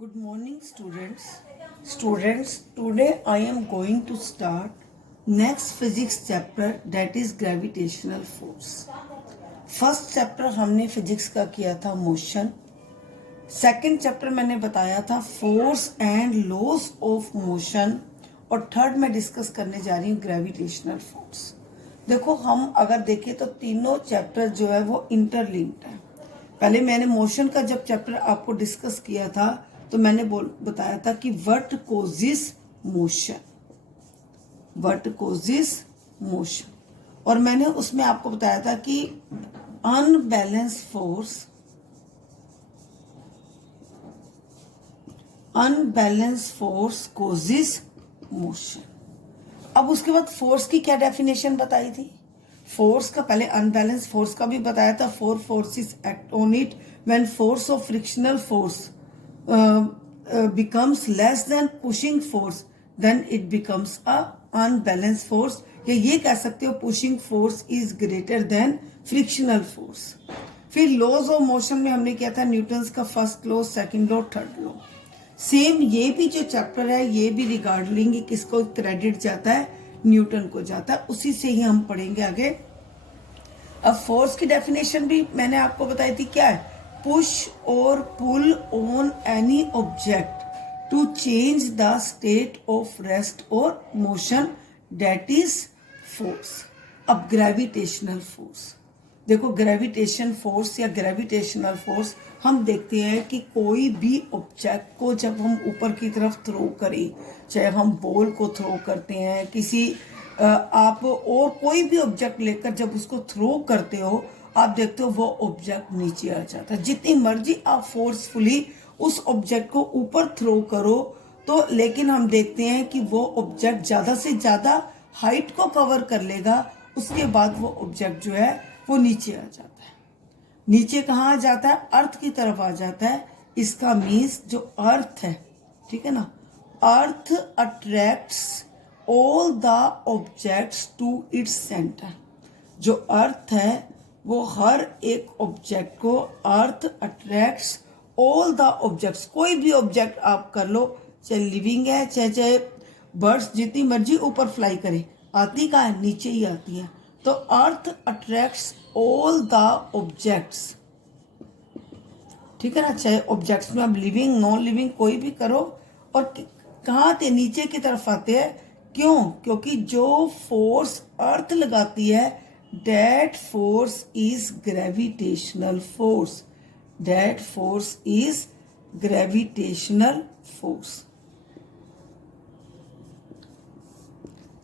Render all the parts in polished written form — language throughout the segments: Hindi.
Good morning, students. Today I am going to start next physics chapter, that is gravitational force. First chapter हमने फिजिक्स का किया था मोशन. सेकंड चैप्टर मैंने बताया था force and loss of motion, और थर्ड मैं डिस्कस करने जा रही हूँ ग्रेविटेशनल फोर्स. देखो, हम अगर देखें तो तीनों चैप्टर जो है वो इंटरलिंक्ड है. पहले मैंने मोशन का जब चैप्टर आपको डिस्कस किया था तो मैंने बताया था कि व्हाट कॉजेस मोशन, और मैंने उसमें आपको बताया था कि अनबैलेंस फोर्स कॉजेस मोशन. अब उसके बाद फोर्स की क्या डेफिनेशन बताई थी. फोर्स का पहले अनबैलेंस फोर्स का भी बताया था. Four forces act on it when force of frictional force becomes less than pushing force, then it becomes a unbalanced force. या ये कह सकते हो pushing force is greater than frictional force. फिर लॉज ऑफ मोशन में हमने किया था न्यूटन्स का first law, second law, third law. Same ये भी जो चैप्टर है ये भी रिगार्डिंग किसको क्रेडिट जाता है, न्यूटन को जाता है. उसी से ही हम पढ़ेंगे आगे. अब फोर्स की डेफिनेशन भी मैंने आपको बताई थी. क्या है? पुश और pull on any object to change the state of rest और मोशन, दैट इज फोर्स. अब ग्रेविटेशनल फोर्स देखो. ग्रेविटेशन फोर्स या ग्रेविटेशनल फोर्स हम देखते हैं कि कोई भी ऑब्जेक्ट को जब हम ऊपर की तरफ थ्रो करें, चाहे हम बॉल को थ्रो करते हैं, किसी आप और कोई भी ऑब्जेक्ट लेकर जब उसको थ्रो करते हो, आप देखते हो वो ऑब्जेक्ट नीचे आ जाता है. जितनी मर्जी आप फोर्सफुली उस ऑब्जेक्ट को ऊपर थ्रो करो तो, लेकिन हम देखते हैं कि वो ऑब्जेक्ट ज्यादा से ज्यादा हाइट को कवर कर लेगा. उसके बाद वो ऑब्जेक्ट जो है वो नीचे आ जाता है. नीचे कहाँ आ जाता है? अर्थ की तरफ आ जाता है. इसका मीन्स जो अर्थ है, ठीक है ना, earth attracts all the objects to its centre. जो अर्थ है वो हर एक ऑब्जेक्ट को, earth attracts all the objects. कोई भी ऑब्जेक्ट आप कर लो, चाहे लिविंग है, चाहे बर्ड्स जितनी मर्जी ऊपर फ्लाई करे, आती कहाँ है? नीचे ही आती है. तो अर्थ अट्रैक्ट्स ऑल द ऑब्जेक्ट्स, ठीक है ना. चाहे ऑब्जेक्ट्स में आप लिविंग नॉन लिविंग कोई भी करो, और कहाँ आते? नीचे की तरफ आते हैं. क्यों? क्योंकि जो फोर्स अर्थ लगाती है, that force is gravitational force. That force is gravitational force.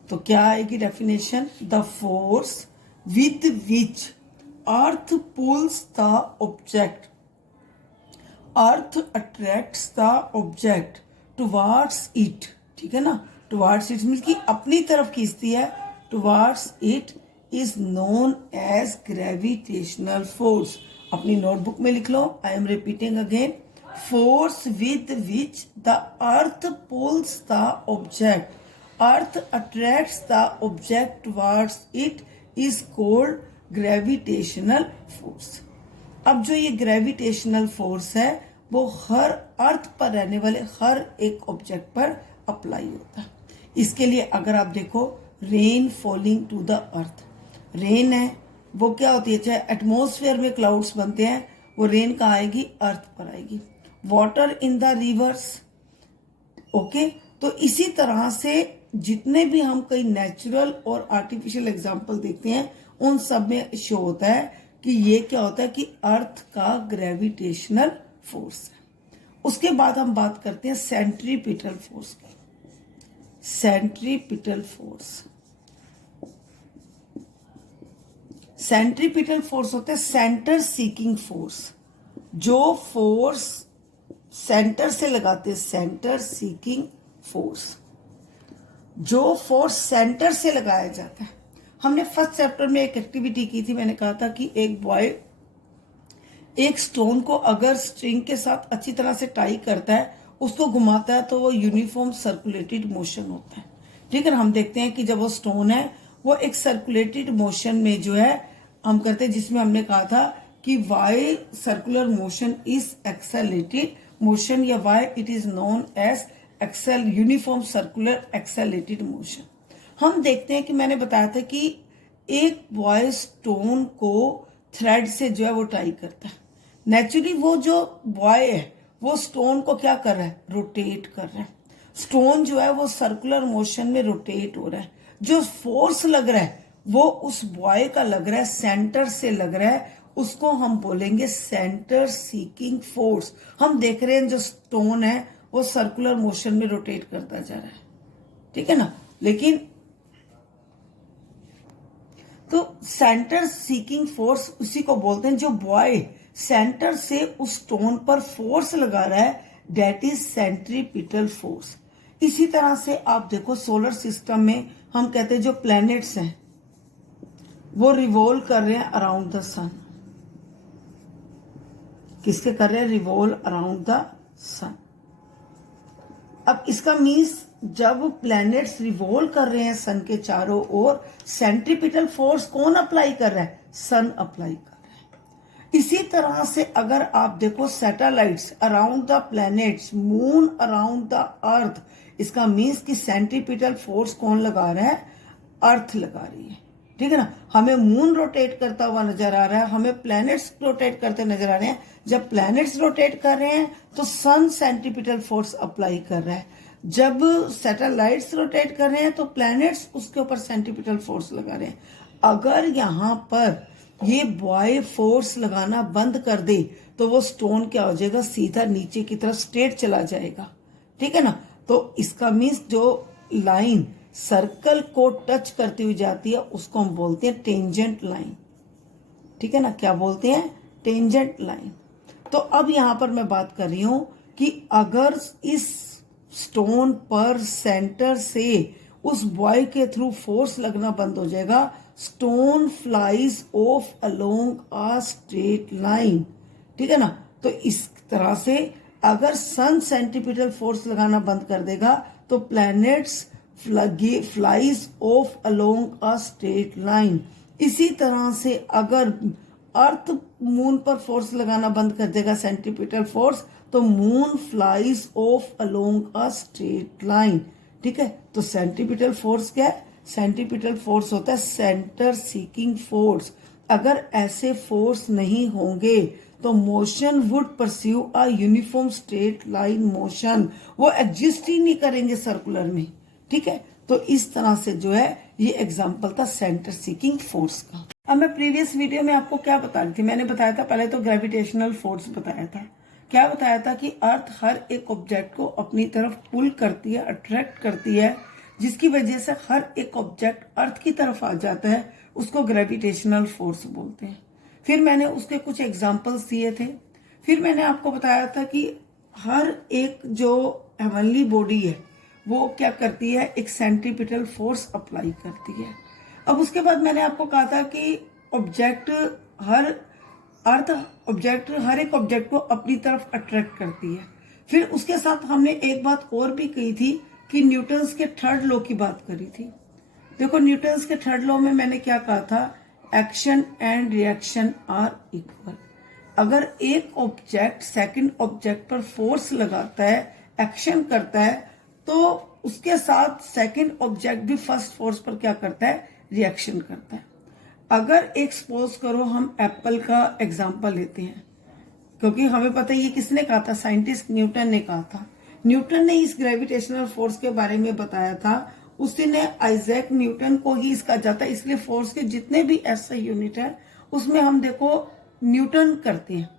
तो क्या आएगी definition? The force with which earth pulls the object, earth attracts the object towards it, ठीक है ना. टुवार्ड्स इट मीन्स कि अपनी तरफ खींचती है. Towards it is known as gravitational force. अपनी नोटबुक में लिख लो. I am repeating again. Force with which the earth pulls the object, earth attracts the object towards it is called gravitational force. अब जो ये gravitational force है वो हर अर्थ पर रहने वाले हर एक ऑब्जेक्ट पर अप्लाई होता है. इसके लिए अगर आप देखो, rain falling to the earth, rain है वो क्या होती है? चाहे एटमॉस्फेयर में क्लाउड्स बनते हैं, वो रेन कहाँ आएगी? अर्थ पर आएगी. Water in the reverse, okay. तो इसी तरह से जितने भी हम कई नेचुरल और आर्टिफिशियल एग्जांपल देखते हैं, उन सब में शो होता है कि ये क्या होता है कि अर्थ का ग्रेविटेशनल फोर्स है. उसके बाद हम बात करते हैं सेंट्रीपिटल फोर्स की. सेंट्रीपिटल फोर्स, सेंट्रीपिटल फोर्स होते हैं सेंटर सीकिंग फोर्स. जो फोर्स सेंटर से लगाते हैं, सेंटर सीकिंग फोर्स, जो फोर्स सेंटर से लगाया जाता है. हमने फर्स्ट चैप्टर में एक एक्टिविटी की थी. मैंने कहा था कि एक बॉय एक स्टोन को अगर स्ट्रिंग के साथ अच्छी तरह से टाई करता है, उसको घुमाता है, तो वो यूनिफॉर्म सर्कुलेटेड मोशन होता है, ठीक है ना. हम देखते हैं कि जब वो स्टोन है वो एक सर्कुलेटेड मोशन में जो है हम करते हैं, जिसमें हमने कहा था कि why circular motion is accelerated motion या why it is known as accel uniform circular accelerated motion. हम देखते हैं कि मैंने बताया था कि एक बॉय स्टोन को थ्रेड से जो है वो टाई करता है। नेचुरली वो जो बॉय है वो स्टोन को क्या कर रहा है, रोटेट कर रहा है। स्टोन जो है वो सर्कुलर मोशन में रोटेट हो रहा है। जो फोर्स लग रहा है वो उस बॉय का लग रहा है, सेंटर से लग रहा है, उसको हम बोलेंगे सेंटर सीकिंग फोर्स। हम देख रहे हैं जो स्टोन है वो सर्कुलर मोशन में रोटेट करता जा रहा है, ठीक है ना। लेकिन तो सेंटर सीकिंग फोर्स उसी को बोलते हैं, जो बॉय सेंटर से उस स्टोन पर फोर्स लगा रहा है, डेट इज सेंट्रीपिटल फोर्स। इसी तरह से आप देखो सोलर सिस्टम में हम कहते हैं जो प्लैनेट्स हैं वो रिवॉल्व कर रहे हैं अराउंड द सन। किसके कर रहे हैं, रिवॉल्व अराउंड द सन। अब इसका मीन्स जब प्लैनेट्स रिवॉल्व कर रहे हैं सन के चारों ओर, सेंट्रीपिटल फोर्स कौन अप्लाई कर रहा है, सन अप्लाई कर रहा है। इसी तरह से अगर आप देखो satellites around the planets, moon around the earth, इसका मीन्स कि सेंट्रीपिटल फोर्स कौन लगा रहा है, अर्थ लगा रही है, ठीक है ना। हमें मून रोटेट करता हुआ नजर आ रहा है, हमें प्लैनेट्स रोटेट करते नजर आ रहे हैं। जब प्लैनेट्स रोटेट कर रहे हैं तो सन सेंट्रीपिटल फोर्स अप्लाई कर रहा है। जब सैटेलाइट्स रोटेट कर रहे हैं तो प्लैनेट्स उसके ऊपर सेंट्रीपिटल फोर्स लगा रहे हैं। अगर यहां पर ये बॉय फोर्स लगाना बंद कर दे तो वो स्टोन क्या हो जाएगा, सीधा नीचे की तरफ स्ट्रेट चला जाएगा, ठीक है ना। तो इसका मीन्स जो लाइन सर्कल को टच करती हुई जाती है उसको हम बोलते हैं टेंजेंट लाइन, ठीक है ना। क्या बोलते हैं, टेंजेंट लाइन। तो अब यहां पर मैं बात कर रही हूं कि अगर इस स्टोन पर सेंटर से उस बॉय के थ्रू फोर्स लगना बंद हो जाएगा, stone flies of along a straight line, ठीक है ना। तो इस तरह से अगर सन सेंट्रीपिटल फोर्स लगाना बंद कर देगा तो planets flies of along a straight line. इसी तरह से अगर अर्थ मून पर फोर्स लगाना बंद कर देगा सेंट्रीपिटल फोर्स, तो moon flies of along a straight line, ठीक है। तो सेंट्रीपिटल फोर्स क्या है, सेंट्रीपिटल फोर्स होता है सेंटर सीकिंग फोर्स। अगर ऐसे फोर्स नहीं होंगे तो motion would pursue a uniform straight line motion, वो एग्जिस्ट ही नहीं करेंगे सर्कुलर में, ठीक है। तो इस तरह से जो है ये एग्जांपल था सेंटर सीकिंग फोर्स का। अब मैं प्रीवियस वीडियो में आपको क्या बता रही थी, मैंने बताया था पहले तो ग्रेविटेशनल फोर्स बताया था। क्या बताया था कि अर्थ हर एक ऑब्जेक्ट को अपनी तरफ पुल करती है, अट्रैक्ट करती है, जिसकी वजह से हर एक ऑब्जेक्ट अर्थ की तरफ आ जाता है, उसको ग्रेविटेशनल फोर्स बोलते हैं। फिर मैंने उसके कुछ एग्जाम्पल्स दिए थे। फिर मैंने आपको बताया था कि हर एक जो हेवनली बॉडी है वो क्या करती है, एक सेंट्रीपिटल फोर्स अप्लाई करती है। अब उसके बाद मैंने आपको कहा था कि ऑब्जेक्ट हर एक ऑब्जेक्ट को अपनी तरफ अट्रैक्ट करती है। फिर उसके साथ हमने एक बात और भी कही थी कि न्यूटन्स के थर्ड लॉ की बात करी थी। देखो न्यूटन्स के थर्ड लॉ में मैंने क्या कहा था, action and reaction are equal. अगर एक ऑब्जेक्ट सेकंड ऑब्जेक्ट पर फोर्स लगाता है, एक्शन करता है, तो उसके साथ सेकंड ऑब्जेक्ट भी फर्स्ट फोर्स पर क्या करता है, रिएक्शन करता है। अगर एक सपोज करो हम एप्पल का एग्जांपल लेते हैं, क्योंकि हमें पता है ये किसने कहा था, साइंटिस्ट न्यूटन ने कहा था। न्यूटन ने इस ग्रेविटेशनल फोर्स के बारे में बताया था। उसी ने आइजैक न्यूटन को ही इसका जाता है, इसलिए फोर्स के जितने भी ऐसे यूनिट है उसमें हम देखो न्यूटन करते हैं,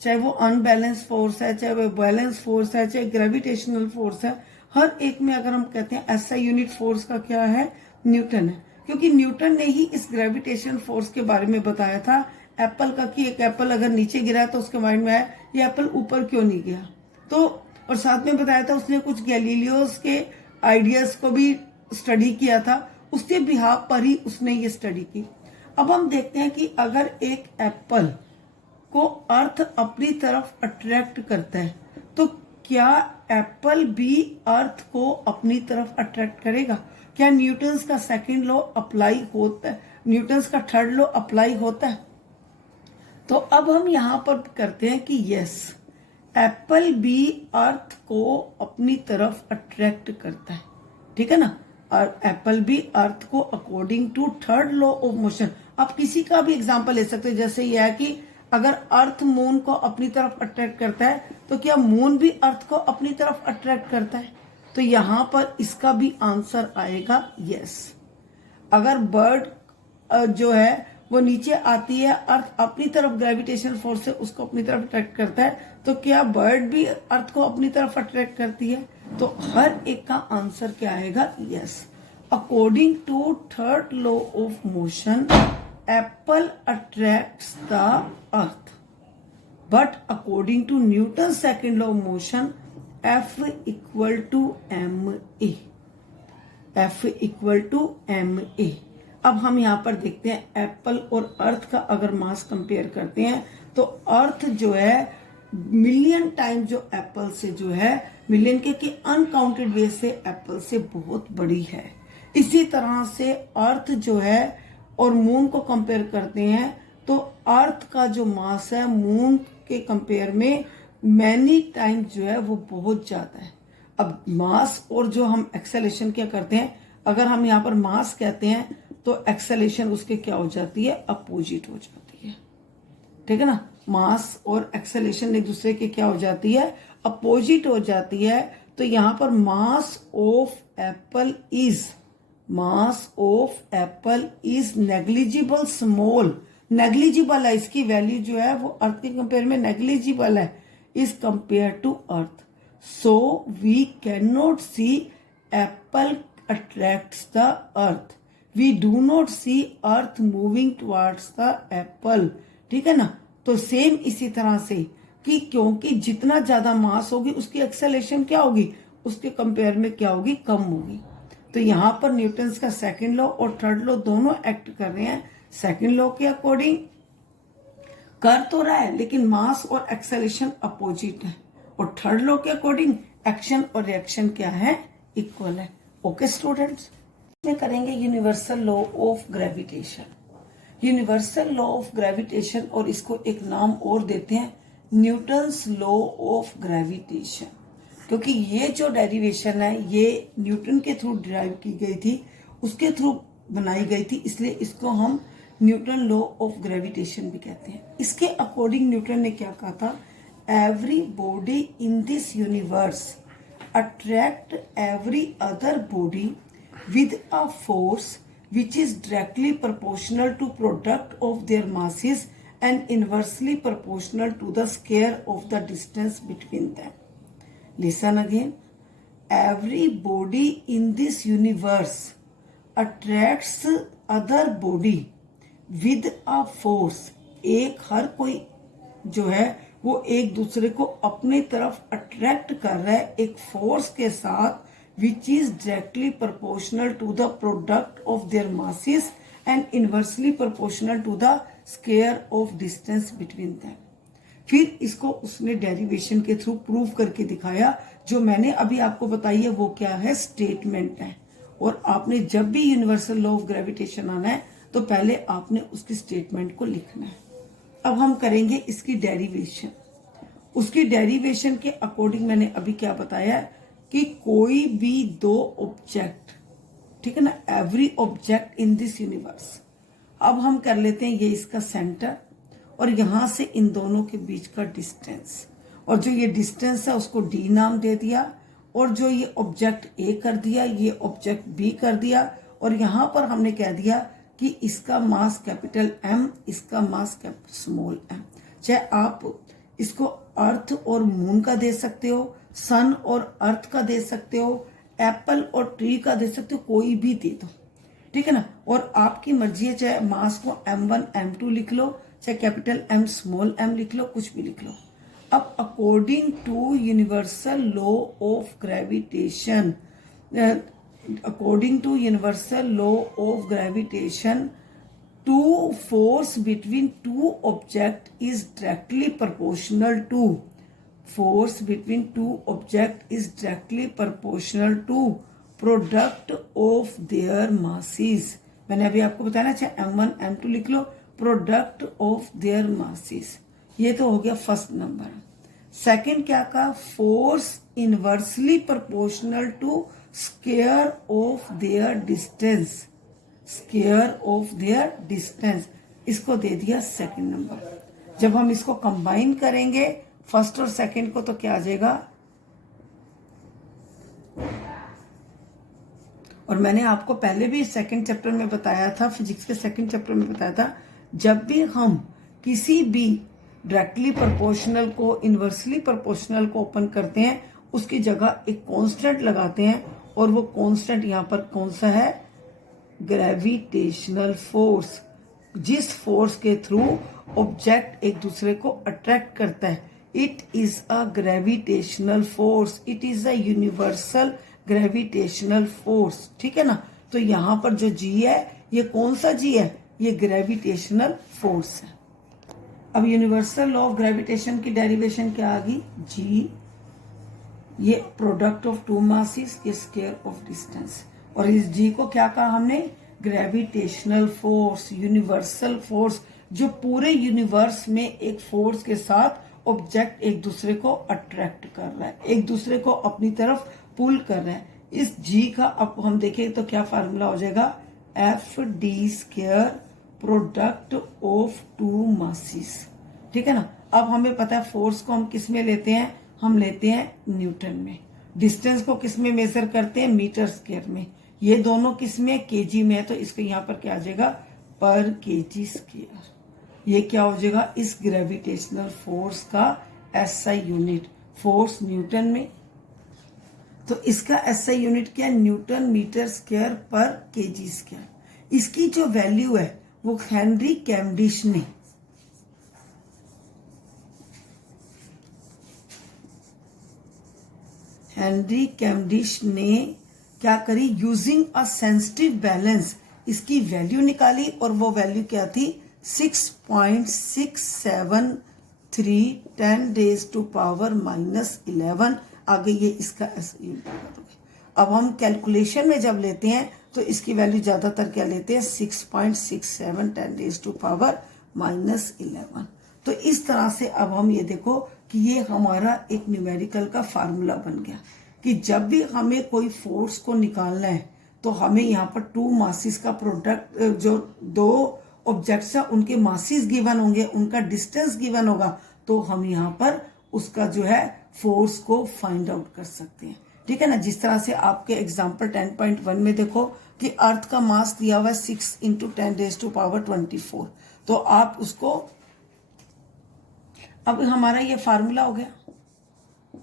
चाहे वो अनबैलेंस फोर्स है, चाहे वो बैलेंस फोर्स है, चाहे ग्रेविटेशनल फोर्स है, हर एक में अगर हम कहते हैं ऐसा यूनिट फोर्स का क्या है, न्यूटन है। क्योंकि न्यूटन ने ही इस ग्रेविटेशन फोर्स के बारे में बताया था एप्पल का, कि एक एप्पल अगर नीचे गिरा तो उसके माइंड में आया ये एप्पल ऊपर क्यों नहीं गया। तो और साथ में बताया था उसने कुछ गैलीलियोस के आइडियाज को भी स्टडी किया था, उसके बिहाफ पर ही उसने ये स्टडी की। अब हम देखते हैं कि अगर एक एप्पल को अर्थ अपनी तरफ अट्रैक्ट करता है तो क्या एप्पल भी अर्थ को अपनी तरफ अट्रैक्ट करेगा? क्या न्यूटन्स का सेकंड लॉ अप्लाई होता है, न्यूटन्स का थर्ड लॉ अप्लाई होता है? तो अब हम यहां पर करते हैं कि यस, एप्पल भी अर्थ को अपनी तरफ अट्रैक्ट करता है, ठीक है ना। और एप्पल भी अर्थ को according to third law of motion, आप किसी का भी एग्जांपल ले सकते हैं, जैसे यह है कि अगर अर्थ मून को अपनी तरफ अट्रैक्ट करता है तो क्या मून भी अर्थ को अपनी तरफ अट्रैक्ट करता है, तो यहां पर इसका भी आंसर आएगा यस। अगर बर्ड जो है वो नीचे आती है, अर्थ अपनी तरफ ग्रेविटेशनल फोर्स से उसको अपनी तरफ अट्रैक्ट करता है, तो क्या बर्ड भी अर्थ को अपनी तरफ अट्रैक्ट करती है, तो हर एक का आंसर क्या आएगा yes. According to third law of motion apple attracts the earth, but according to Newton second law of motion F equal to m a, F equal to m a. अब हम यहाँ पर देखते हैं एप्पल और अर्थ का अगर मास कंपेयर करते हैं तो अर्थ जो है मिलियन टाइम जो एप्पल से जो है, मिलियन के अनकाउंटेड वे से एप्पल से बहुत बड़ी है। इसी तरह से अर्थ जो है और मून को कंपेयर करते हैं तो अर्थ का जो मास है मून के कंपेयर में मैनी टाइम जो है वो बहुत ज्यादा है। अब मास और जो हम एक्सेलेरेशन क्या करते हैं, अगर हम यहाँ पर मास कहते हैं तो एक्सेलेरेशन उसके क्या हो जाती है, अपोजिट हो जाती है, ठीक है ना। मास और एक्सेलेरेशन एक दूसरे के क्या हो जाती है, अपोजिट हो जाती है। तो यहां पर mass of Apple is negligible small, negligible है, इसकी वैल्यू जो है वो अर्थ के कंपेयर में नेग्लिजिबल है is compare to earth. So we can not see apple attracts the earth, we do not see earth moving towards the apple, ठीक है ना। तो सेम इसी तरह से कि क्योंकि जितना ज्यादा मास होगी उसकी एक्सेलेरेशन क्या होगी, उसके कंपेयर में क्या होगी, कम होगी। तो यहां पर न्यूटन्स का सेकंड लॉ और थर्ड लॉ दोनों एक्ट कर रहे हैं। सेकंड लॉ के अकॉर्डिंग कर तो रहा है लेकिन मास और एक्सेलेरेशन अपोजिट है, और थर्ड लॉ के अकॉर्डिंग एक्शन और रिएक्शन क्या है, इक्वल है। ओके स्टूडेंट्स, में करेंगे universal law of gravitation. Universal law of gravitation, और इसको एक नाम और देते हैं न्यूटन्स लॉ ऑफ ग्रेविटेशन, क्योंकि ये जो डेरिवेशन है ये न्यूटन के थ्रू डिराइव की गई थी, उसके थ्रू बनाई गई थी, इसलिए इसको हम न्यूटन लॉ ऑफ ग्रेविटेशन भी कहते हैं। इसके अकॉर्डिंग न्यूटन ने क्या कहा था, every body in this universe attract every other body with a force which is directly proportional to product of their masses and inversely proportional to the square of the distance between them. Listen again. Every body in this universe attracts other body with a force. एक हर कोई जो है वो एक दूसरे को अपने तरफ अट्रैक्ट कर रहा है एक फोर्स के साथ, which is directly proportional to the product of their masses and inversely proportional to the square of distance between them. फिर इसको उसने डेरिवेशन के थ्रू प्रूव करके दिखाया, जो मैंने अभी आपको बताई है वो क्या है, स्टेटमेंट है। और आपने जब भी यूनिवर्सल लॉ ऑफ ग्रेविटेशन आना है तो पहले आपने उसकी स्टेटमेंट को लिखना है। अब हम करेंगे इसकी डेरिवेशन। उसकी डेरिवेशन के अकॉर्डिंग मैंने अभी क्या बताया कि कोई भी दो ऑब्जेक्ट, ठीक है ना, every object in this universe. अब हम कर लेते हैं ये इसका सेंटर और यहां से इन दोनों के बीच का डिस्टेंस, और जो ये डिस्टेंस है उसको डी नाम दे दिया, और जो ये ऑब्जेक्ट ए कर दिया, ये ऑब्जेक्ट बी कर दिया, और यहां पर हमने कह दिया कि इसका मास कैपिटल एम, इसका मास कैपिटल स्मॉल एम। चाहे आप इसको अर्थ और मून का दे सकते हो, सन और अर्थ का दे सकते हो, एप्पल और ट्री का दे सकते हो, कोई भी दे दो, ठीक है ना। और आपकी मर्जी है, चाहे मास को m1 m2 लिख लो, चाहे कैपिटल एम स्मॉल एम लिख लो, कुछ भी लिख लो। अब according to universal law of gravitation, according to universal law of gravitation, two force between two object is directly proportional to force between two object is directly proportional to product of their masses. मैंने अभी आपको बताया ना, चाहे m1 m2 लिख लो, प्रोडक्ट ऑफ देयर masses। ये तो हो गया फर्स्ट नंबर। सेकंड क्या कहा, force inversely proportional to square of their distance, square of their distance, इसको दे दिया सेकंड नंबर। जब हम इसको कंबाइन करेंगे फर्स्ट और सेकंड को तो क्या आ जाएगा, और मैंने आपको पहले भी सेकंड चैप्टर में बताया था, फिजिक्स के सेकंड चैप्टर में बताया था, जब भी हम किसी भी डायरेक्टली प्रोपोर्शनल को इनवर्सली प्रोपोर्शनल को ओपन करते हैं उसकी जगह एक कांस्टेंट लगाते हैं, और वो कांस्टेंट यहां पर कौन सा है, ग्रेविटेशनल फोर्स। जिस फोर्स के थ्रू ऑब्जेक्ट एक दूसरे को अट्रैक्ट करता है, it is a gravitational force, it is a universal gravitational force. ठीक है ना, तो यहां पर जो जी है ये कौन सा जी है, ये ग्रेविटेशनल फोर्स है। अब यूनिवर्सल लॉ ऑफ ग्रेविटेशन की डेरिवेशन क्या आ गई, जी, ये प्रोडक्ट ऑफ टू मासेस, ये स्क्वायर ऑफ डिस्टेंस, और इस जी को क्या कहा हमने, ग्रेविटेशनल फोर्स, यूनिवर्सल फोर्स, जो पूरे यूनिवर्स में एक फोर्स के साथ ऑब्जेक्ट एक दूसरे को अट्रैक्ट कर रहा है, एक दूसरे को अपनी तरफ पुल कर रहा है। इस जी का अब हम देखें तो क्या फार्मूला हो जाएगा, F d square product of two masses. ठीक है ना, अब हमें पता है फोर्स को हम किस में लेते हैं, हम लेते हैं न्यूटन में, डिस्टेंस को किस में मेजर करते हैं, मीटर स्क्वायर में, ये दोनों किस में, केजी में है, तो इसको यहाँ पर क्या आ जाएगा, पर केजी स्क्वायर। ये क्या हो जाएगा, इस ग्रेविटेशनल फोर्स का एसआई यूनिट, फोर्स न्यूटन में, तो इसका एसआई यूनिट क्या है, न्यूटन मीटर स्क्वायर पर केजी स्क्वायर। इसकी जो वैल्यू है वो हेनरी कैवेंडिश ने क्या करी, यूजिंग अ सेंसिटिव बैलेंस, इसकी वैल्यू निकाली, और वो वैल्यू क्या थी, 6.673 10⁻⁻11 आगे, ये इसका एसआई यूनिट लगा दोगे। अब हम कैलकुलेशन में जब लेते हैं तो इसकी वैल्यू ज्यादातर क्या लेते हैं, 6.67 10⁻11। तो इस तरह से अब हम ये देखो कि ये हमारा एक न्यूमेरिकल का फार्मूला बन गया कि जब भी हमें कोई फोर्स को निकालना है तो हमें यहाँ पर टू मासेस का प्रोडक्ट, जो दो ऑब्जेक्ट्स है उनके मासेस गिवन होंगे, उनका डिस्टेंस गिवन होगा, तो हम यहाँ पर उसका जो है फोर्स को फाइंड आउट कर सकते हैं। ठीक है ना, जिस तरह से आपके एग्जाम्पल 10.1 में देखो कि अर्थ का मास दिया हुआ है 6 × 10⁻24, तो आप उसको, अब हमारा ये फार्मूला हो गया।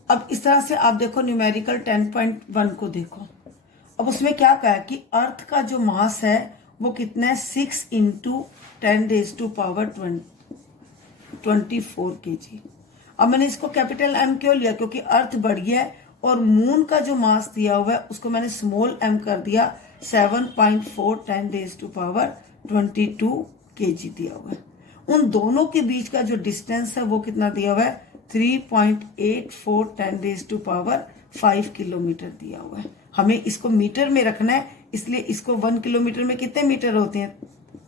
अब इस तरह से आप देखो न्यूमेरिकल 10.1 को देखो, अब उसमें क्या कहा है कि अर्थ का जो मास है वो कितना है, 6 × 10⁻24 kg। अब मैंने इसको कैपिटल एम क्यों लिया, क्योंकि अर्थ बढ़ गया है, और मून का जो मास दिया हुआ है उसको मैंने स्मॉल एम कर दिया, 7.4 10⁻22 kg दिया हुआ है। उन दोनों के बीच का जो डिस्टेंस है वो कितना दिया हुआ है, 3.84 10⁻5 किलोमीटर दिया हुआ है। हमें इसको मीटर में रखना है, इसलिए इसको 1 किलोमीटर में कितने मीटर होते हैं,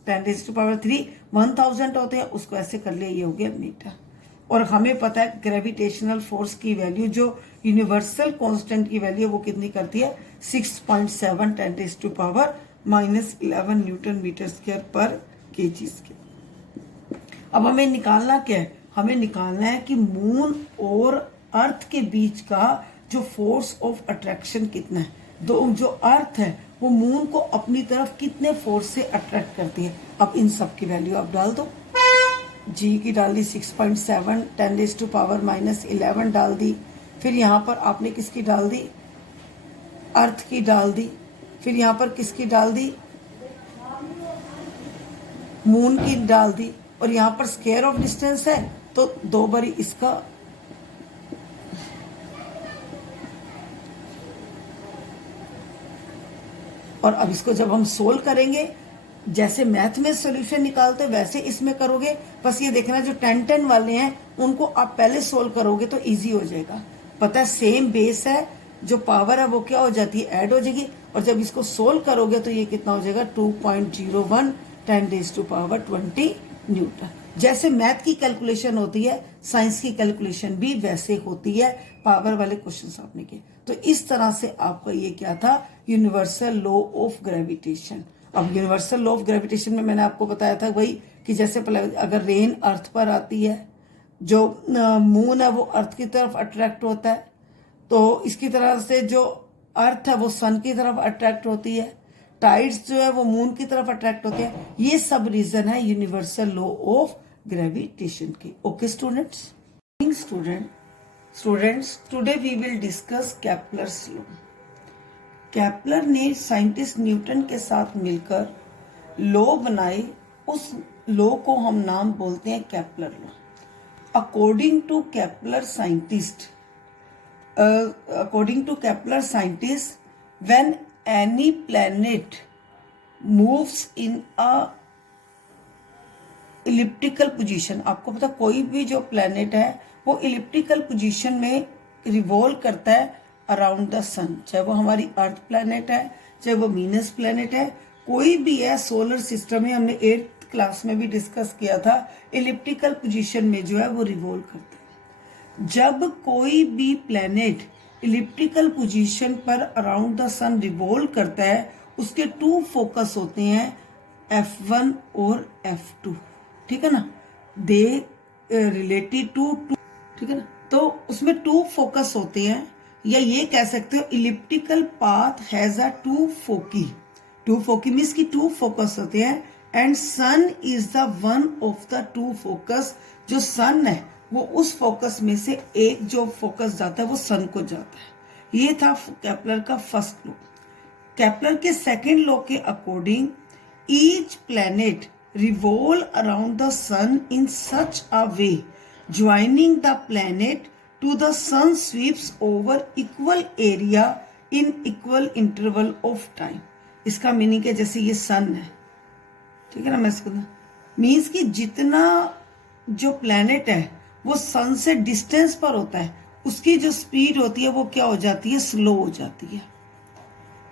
10⁻3 1000 होते हैं, उसको ऐसे कर लिया, ये हो गया मीटर। और हमें पता है ग्रेविटेशनल फोर्स की वैल्यू, जो यूनिवर्सल कांस्टेंट की वैल्यू वो कितनी करती है, 6.7 10⁻11 न्यूटन मीटर स्क्वायर पर केजी स्क्वायर। अब हमें निकालना क्या है, हमें निकालना है कि मून और अर्थ के बीच का जो फोर्स ऑफ अट्रैक्शन कितना है। जो अर्थ है वो मून को अपनी तरफ कितने फोर्स से अट्रैक्ट करती है। अब इन सब की वैल्यू आप डाल दो, जी की डाल दी 6.7 10⁻11 डाल दी, फिर यहाँ पर आपने किसकी डाल दी, अर्थ की डाल दी, फिर यहाँ पर किसकी डाल दी, मून की डाल दी, और यहाँ पर स्क्वायर ऑफ डिस्टेंस है तो 2 बारी इसका, और अब इसको जब हम सोल्व करेंगे, जैसे मैथ में सॉल्यूशन निकालते हैं वैसे इसमें करोगे। बस ये देखना जो 10-10 वाले हैं उनको आप पहले सोल्व करोगे तो इजी हो जाएगा। पता है सेम बेस है, जो पावर है वो क्या हो जाती है, ऐड हो जाएगी, और जब इसको सोल्व करोगे तो ये कितना हो जाएगा, 2.01 10⁻20 न्यूटन। जैसे मैथ की कैलकुलेशन होती है, साइंस की कैलकुलेशन भी वैसे होती है, पावर वाले क्वेश्चन आपने किए। तो इस तरह से आपका ये क्या था, यूनिवर्सल लॉ ऑफ ग्रेविटेशन। अब यूनिवर्सल लॉ ऑफ ग्रेविटेशन में मैंने आपको बताया था भाई कि जैसे अगर रेन अर्थ पर आती है, जो मून है वो अर्थ की तरफ अट्रैक्ट होता है, तो इसकी तरह से जो अर्थ है वो सन की तरफ अट्रैक्ट होती है, टाइड्स जो है वो मून की तरफ अट्रैक्ट होते हैं। ये सब रीजन है यूनिवर्सल लॉ ऑफ ग्रेविटेशन की। Okay students, students today we will discuss Kepler's law. Kepler ने साइंटिस्ट न्यूटन के साथ मिलकर लॉ बनाए, उस लॉ को हम नाम बोलते हैं Kepler law. According to Kepler scientist, when any planet moves in a elliptical position, आपको पता कोई भी जो प्लेनेट है वो इलिप्टिकल पोजीशन में रिवॉल्व करता है अराउंड द सन, चाहे वो हमारी अर्थ प्लेनेट है, चाहे वो वीनस प्लेनेट है, कोई भी है सोलर सिस्टम में। हमने 8th क्लास में भी डिस्कस किया था, इलिप्टिकल पोजीशन में जो है वो रिवॉल्व करता है। जब कोई भी प्लेनेट इलिप्टिकल पोजीशन पर अराउंड द सन रिवॉल्व करता है, उसके 2 फोकस होते हैं, F1 और F2, ठीक है ना, दे रिलेटेड टू, ठीक है ना। तो उसमें 2 फोकस होते हैं, या ये कह सकते हो elliptical path has a 2 foci means की 2 फोकस होते हैं, and sun is the one of the 2 focus. जो सन है वो उस फोकस में से एक जो फोकस जाता है वो सन को जाता है। ये था केपलर का फर्स्ट लॉ। केपलर के सेकंड लॉ के according each planet revolve around the sun in such a way joining the planet to the sun sweeps over equal area in equal interval of time. इसका मीनिंग है जैसे ये सन है, ठीक है ना, मैं इसको मीन्स कि जितना जो प्लैनेट है वो सन से डिस्टेंस पर होता है, उसकी जो स्पीड होती है वो क्या हो जाती है, स्लो हो जाती है।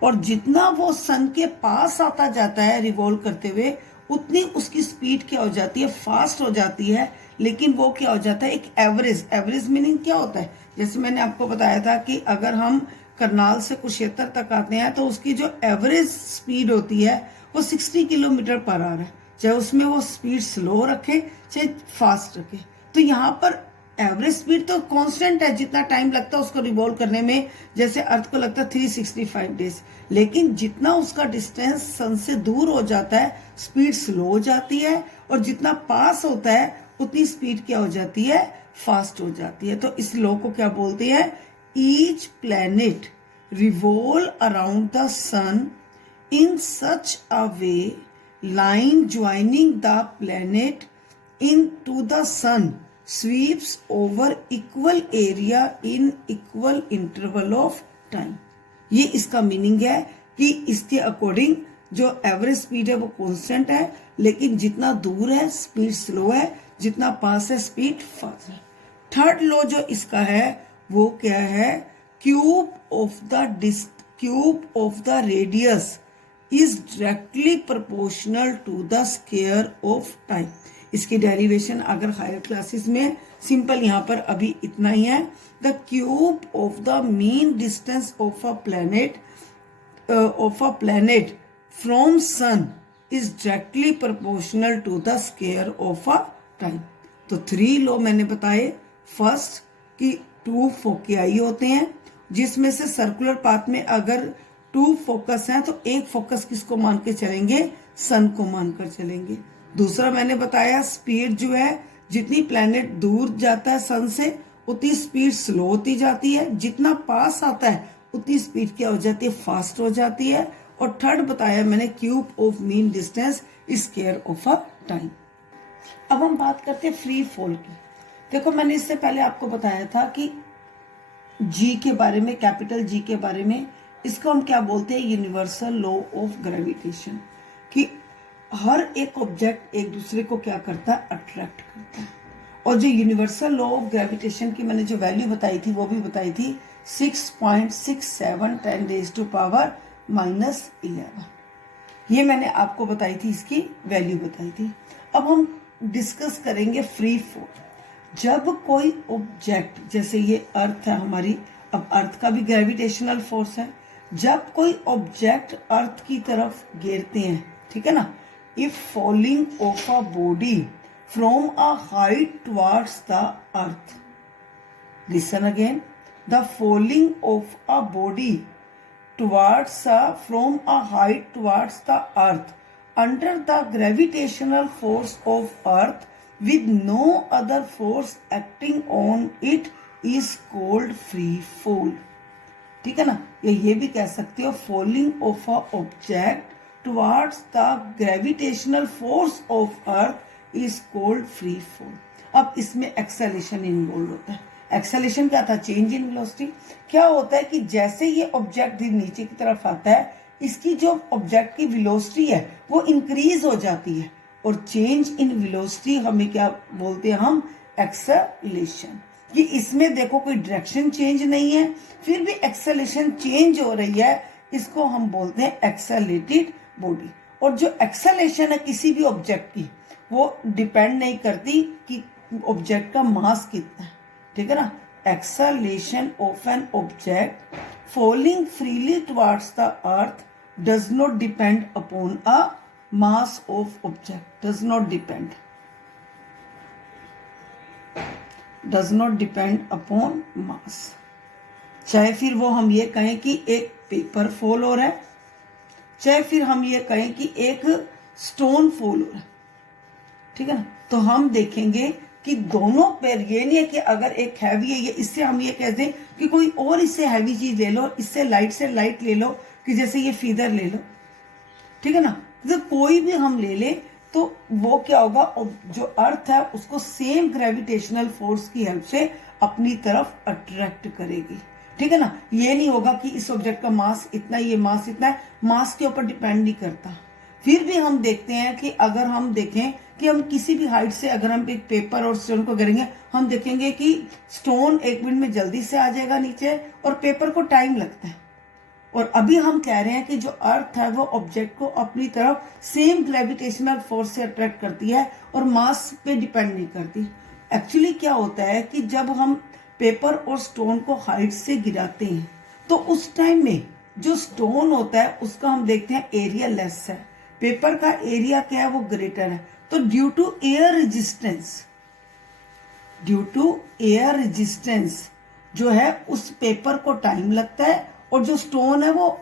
और जितना वो सन के पास आता जाता है रिवॉल्व करते हुए, उतनी उसकी स्पीड क्या हो जाती है, फास्ट हो जाती है। लेकिन वो क्या हो जाता है, एक एवरेज मीनिंग क्या होता है, जैसे मैंने आपको बताया था कि अगर हम करनाल से कुरुक्षेत्र तक आते हैं तो उसकी जो एवरेज स्पीड होती है वो 60 किलोमीटर पर आवर है, चाहे उसमें वो स्पीड स्लो रखे चाहे फास्ट रखे। तो यहाँ पर एवरेज स्पीड तो कांस्टेंट है, जितना टाइम लगता है उसको रिवॉल्व करने में, जैसे अर्थ को लगता है 365 डेज, लेकिन जितना उसका डिस्टेंस सन से दूर हो जाता है स्पीड स्लो हो जाती है, और जितना पास होता है उतनी स्पीड क्या हो जाती है, फास्ट हो जाती है। तो इस लॉ को क्या बोलते हैं, each planet revolve around the sun in such a way line joining the planet into the sun sweeps over equal area in equal interval of time। ये इसका मीनिंग है कि इसके अकॉर्डिंग जो एवरेज स्पीड है वो कांस्टेंट है, लेकिन जितना दूर है स्पीड स्लो है, जितना पास है स्पीड फास्ट है। थर्ड लॉ जो इसका है वो क्या है, cube of the radius is directly proportional to the square of time। इसकी डेरिवेशन अगर हायर क्लासेस में सिंपल यहाँ पर अभी इतना ही है, the cube of the mean distance of a planet from sun is directly proportional to the square of a time. तो 3 लॉ मैंने बताए। फर्स्ट कि 2 फोकियाई होते हैं, जिसमें से सर्कुलर पाथ में अगर 2 फोकस हैं तो एक फोकस किसको मान के चलेंगे, सन को मानकर चलेंगे। दूसरा मैंने बताया स्पीड जो है, जितनी प्लैनेट दूर जाता है सन से उतनी स्पीड स्लो होती जाती है, जितना पास आता है उतनी स्पीड क्या हो जाती है, फास्ट हो जाती है। और थर्ड बताया मैंने cube of mean distance square of a time. अब हम बात करते हैं फ्री फॉल की। देखो मैंने इससे पहले आपको बताया था कि जी के बारे में, कैपिटल जी के बारे में, इसको हम क्या बोलते हैं, यूनिवर्सल लॉ ऑफ ग्रेविटेशन, कि हर एक ऑब्जेक्ट एक दूसरे को क्या करता है, अट्रैक्ट करता है। और जो यूनिवर्सल लॉ ऑफ ग्रेविटेशन की मैंने जो वैल्यू बताई थी वो भी बताई थी 6.67 10⁻⁻11। ये मैंने आपको बताई थी, इसकी वैल्यू बताई थी। अब हम डिस्कस करेंगे फ्री फॉल। जब कोई ऑब्जेक्ट, जैसे ये अर्थ है हमारी, अब अर्थ का भी ग्रेविटेशनल फोर्स है, जब कोई ऑब्जेक्ट अर्थ की तरफ गिरते हैं, ठीक है ना, if falling of a body from a height towards the earth, listen again, the falling of a body towards from a height towards the earth under the gravitational force of earth with no other force acting on it is called free fall। ठीक है ना, ये भी कह सकते हो falling of a object towards the gravitational force of earth is called free fall. अब इसमें एक्सेलेरेशन इन्वॉल्व होता है। एक्सेलेरेशन क्या था? Change in velocity. क्या होता है कि जैसे ये ऑब्जेक्ट नीचे की तरफ आता है, इसकी जो ऑब्जेक्ट की वेलोसिटी है वो इंक्रीज हो जाती है, और चेंज इन वेलोसिटी हमें क्या बोलते हैं? हम एक्सेलेरेशन। कि इसमें देखो कोई डायरेक्शन चेंज नहीं है, फिर भी एक्सेलेरेशन चेंज हो रही है, इसको हम बोलते हैं एक्सेलेटेड बॉडी। और जो एक्सेलेरेशन है किसी भी ऑब्जेक्ट की, वो डिपेंड नहीं करती कि ऑब्जेक्ट का मास कितना है, ठीक है ना। Acceleration of an object falling freely towards the earth does not depend upon a mass of object, does not depend upon mass. चाहे फिर वो हम ये कहें कि एक पेपर फॉल हो रहा है, चाहे फिर हम ये कहें कि एक स्टोन फॉल हो रहा है, ठीक है ना। तो हम देखेंगे कि दोनों पैर, ये नहीं है कि अगर एक हैवी है, ये इससे हम ये कहते हैं कि कोई और इससे हैवी चीज ले लो, इससे लाइट ले लो, कि जैसे ये फीदर ले लो, ठीक है ना। तो कोई भी हम ले ले तो वो क्या होगा, जो अर्थ है उसको सेम ग्रेविटेशनल फोर्स की हेल्प से अपनी तरफ अट्रैक्ट करेगी, ठीक है ना। ये नहीं होगा कि इस ऑब्जेक्ट का मास इतना, ये मास इतना है, मास के ऊपर डिपेंड नहीं करता। फिर भी हम देखते हैं कि अगर हम देखें कि हम किसी भी हाइट से अगर हम एक पेपर और स्टोन को गिरेंगे, हम देखेंगे कि स्टोन 1 मिनट में जल्दी से आ जाएगा नीचे, और पेपर को टाइम लगता है। और अभी हम कह रहे हैं कि जो अर्थ है वो ऑब्जेक्ट को अपनी तरफ सेम ग्रेविटेशनल फोर्स से अट्रैक्ट करती है और मास पे डिपेंड नहीं करती। एक्चुअली क्या होता है कि जब हम पेपर और स्टोन को हाइट से गिराते हैं, तो उस टाइम में जो स्टोन होता है उसका हम देखते हैं एरिया लेस है, पेपर का एरिया क्या है, वो ग्रेटर है। तो ड्यू टू एयर रेजिस्टेंस जो है उस पेपर को टाइम लगता है, और जो स्टोन है वो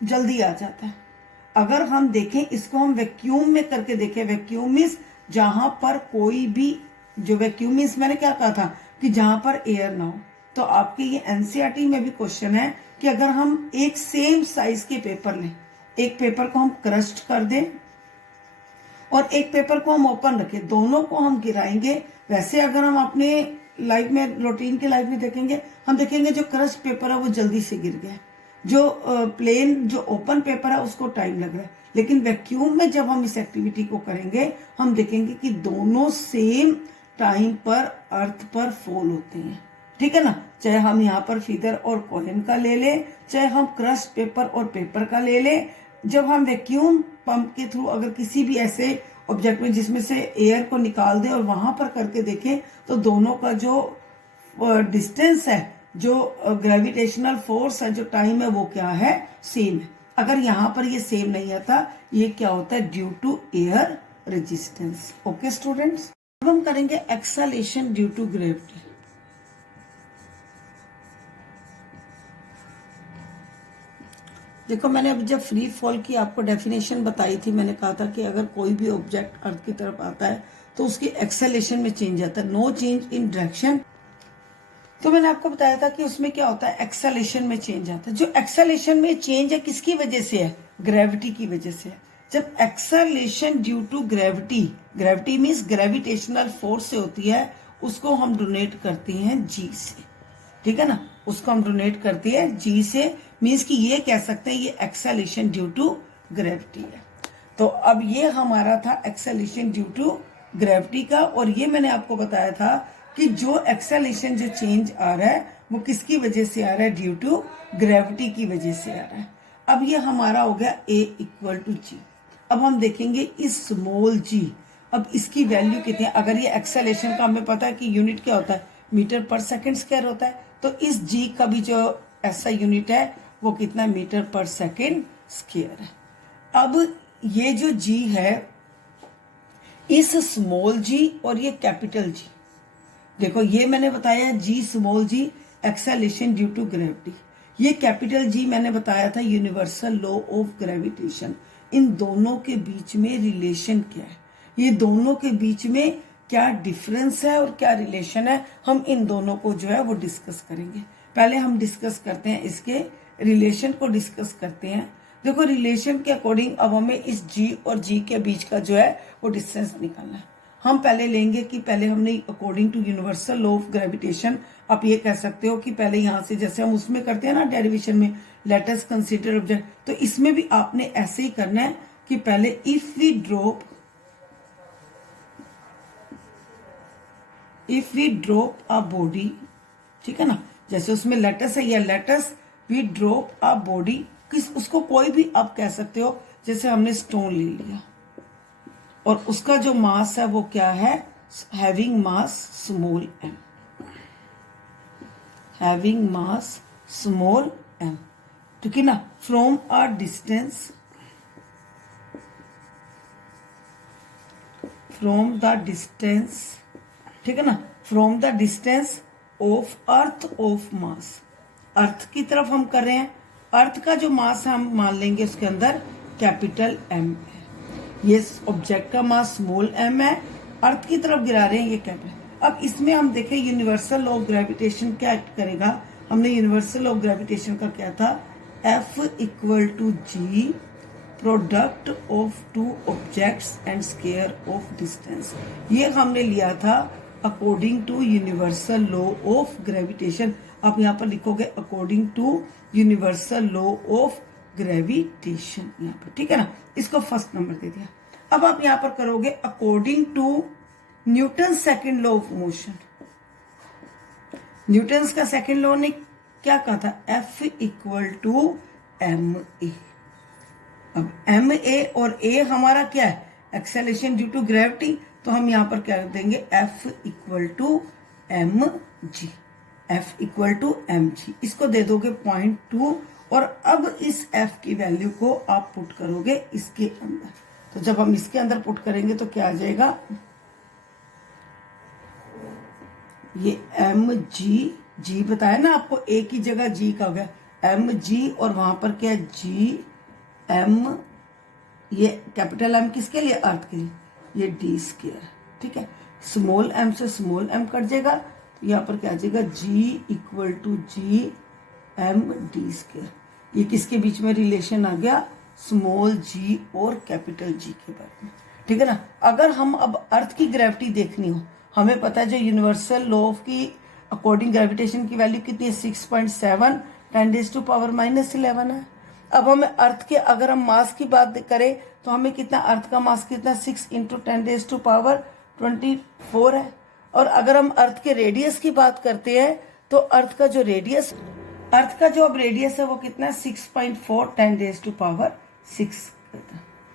जल्दी आ जाता है। अगर हम देखें इसको, हम वैक्यूम में करके देखें, वैक्यूम मीन्स जहां पर कोई भी, जो वैक्यूम मीन्स मैंने क्या कहा था कि जहां पर एयर ना हो। तो आपके ये एनसीईआरटी में भी क्वेश्चन है कि अगर हम एक सेम साइज के पेपर लें, एक पेपर को हम क्रस्ट कर दें और एक पेपर को हम ओपन रखें, दोनों को हम गिराएंगे। वैसे अगर हम अपने लाइफ में, रूटीन के लाइफ में देखेंगे, हम देखेंगे जो क्रस्ट पेपर है वो जल्दी से गिर गया, जो प्लेन जो ओपन पेपर है उसको टाइम लग रहा है। लेकिन वैक्यूम में जब हम इस एक्टिविटी को करेंगे, हम देखेंगे कि दोनों सेम टाइम पर अर्थ पर फॉल होते हैं, ठीक है ना। चाहे हम यहाँ पर फीदर और कॉइन का ले लें, चाहे हम क्रस्ट पेपर और पेपर का ले लें, जब हम वैक्यूम पंप के थ्रू अगर किसी भी ऐसे ऑब्जेक्ट में जिसमें से एयर को निकाल दें और वहां पर करके देखें, तो दोनों का जो डिस्टेंस है, जो ग्रेविटेशनल फोर्स है, जो टाइम है, वो क्या है, सेम है। अगर यहाँ पर ये सेम नहीं आता, ये क्या होता है, due to air resistance. Okay students, अब हम करेंगे एक्सेलेरेशन ड्यू टू ग्रेविटी। देखो, मैंने अभी जब फ्री फॉल की आपको डेफिनेशन बताई थी, मैंने कहा था कि अगर कोई भी ऑब्जेक्ट अर्थ की तरफ आता है तो उसकी एक्सेलेरेशन में चेंज आता है, नो चेंज इन डायरेक्शन। तो मैंने आपको बताया था कि उसमें क्या होता है, एक्सेलेरेशन में चेंज आता है। जो एक्सेलेरेशन में चेंज है किसकी वजह से है, ग्रेविटी की वजह से है। जब acceleration due to gravity, gravity means gravitational force से होती है, उसको हम डोनेट करते हैं जी से, ठीक है ना। उसको हम डोनेट करते हैं जी से, मीन्स कि ये कह सकते हैं ये एक्सेलेरेशन ड्यू टू ग्रेविटी है। तो अब ये हमारा था एक्सेलेरेशन ड्यू टू ग्रेविटी का, और ये मैंने आपको बताया था कि जो एक्सेलेरेशन जो चेंज आ रहा है वो किसकी वजह से आ रहा है, ड्यू टू ग्रेविटी की वजह से आ रहा है। अब ये हमारा हो गया A = G। अब हम देखेंगे इस स्मॉल g, अब इसकी वैल्यू कितनी है? अगर ये एक्सेलेरेशन का हमें पता है कि यूनिट क्या होता है, मीटर पर सेकंड स्क्वायर होता है, तो इस जी का भी जो ऐसा यूनिट है वो कितना मीटर पर सेकंड स्क्वायर है। अब ये जो जी है, इस स्मॉल जी और ये कैपिटल जी, देखो ये मैंने बताया g small g acceleration due to gravity, ये कैपिटल जी मैंने बताया था यूनिवर्सल लॉ ऑफ ग्रेविटेशन। इन दोनों के बीच में रिलेशन क्या है, ये दोनों के बीच में क्या डिफरेंस है और क्या रिलेशन है, हम इन दोनों को जो है वो डिस्कस करेंगे। पहले हम डिस्कस करते हैं इसके रिलेशन को डिस्कस करते हैं। देखो रिलेशन के अकॉर्डिंग अब हमें इस जी और जी के बीच का जो है वो डिस्टेंस निकालना है। हम पहले लेंगे कि पहले हमने according to universal law of gravitation, आप ये कह सकते हो कि पहले यहां से जैसे हम उसमें करते हैं ना डेरिवेशन में, लेट अस कंसीडर ऑब्जेक्ट, तो इसमें भी आपने ऐसे ही करना है कि पहले if we drop a body, ठीक है ना, जैसे उसमें लेटस है या let's we drop a body, किस उसको कोई भी आप कह सकते हो, जैसे हमने स्टोन ले लिया और उसका जो मास है वो क्या है, having mass small m, having mass small m, ठीक है ना, from a distance, from the distance, ठीक है ना, from the distance of earth of mass, earth की तरफ हम कर रहे हैं, अर्थ का जो मास है हम मान लेंगे उसके अंदर कैपिटल एम है, ये ऑब्जेक्ट का मास स्मॉल एम है, अर्थ की तरफ गिरा रहे हैं ये कैपिटल। अब इसमें हम देखें यूनिवर्सल लॉ ऑफ ग्रेविटेशन क्या एक्ट करेगा, हमने यूनिवर्सल लॉ ऑफ ग्रेविटेशन का क्या था, F equal to G product of two objects and square of distance, ये हमने लिया था according to universal law of gravitation. आप यहाँ पर लिखोगे according to universal law of gravitation यहाँ पर, ठीक है ना, इसको फर्स्ट नंबर दे दिया। अब आप यहाँ पर करोगे according to Newton second law of motion, Newton का सेकंड लॉ ने क्या कहा था, F equal to m a. अब एम ए और ए हमारा क्या है, एक्सेलेरेशन ड्यू टू ग्रेविटी, तो हम यहां पर क्या देंगे, F equal to m g, F equal to m g, इसको दे दोगे 0.2, और अब इस F की वैल्यू को आप पुट करोगे इसके अंदर, तो जब हम इसके अंदर पुट करेंगे तो क्या आ जाएगा, ये एम जी बताया ना आपको, ए की जगह जी का हो गया, एम जी, और वहां पर क्या जी एम, ये कैपिटल एम किसके लिए, अर्थ के लिए, ये डी स्क्वायर, ठीक है, स्मॉल एम से स्मॉल एम कट जाएगा, तो यहाँ पर क्या आ जाएगा, g equal to G M d square, ये किसके बीच में रिलेशन आ गया, स्मॉल जी और कैपिटल जी के बारे में, ठीक है ना। अगर हम अब अर्थ की ग्रेविटी देखनी हो, हमें पता है जो यूनिवर्सल लॉ ऑफ की अकॉर्डिंग ग्रेविटेशन की वैल्यू कितनी है, 6.7 10⁻11 है। अब हमें अर्थ के अगर हम मास की बात करें तो हमें कितना, अर्थ का मास कितना, 6 × 10⁻24 है। और अगर हम अर्थ के रेडियस की बात करते हैं तो अर्थ का जो अब रेडियस है वो कितना है, 6.4 10⁻6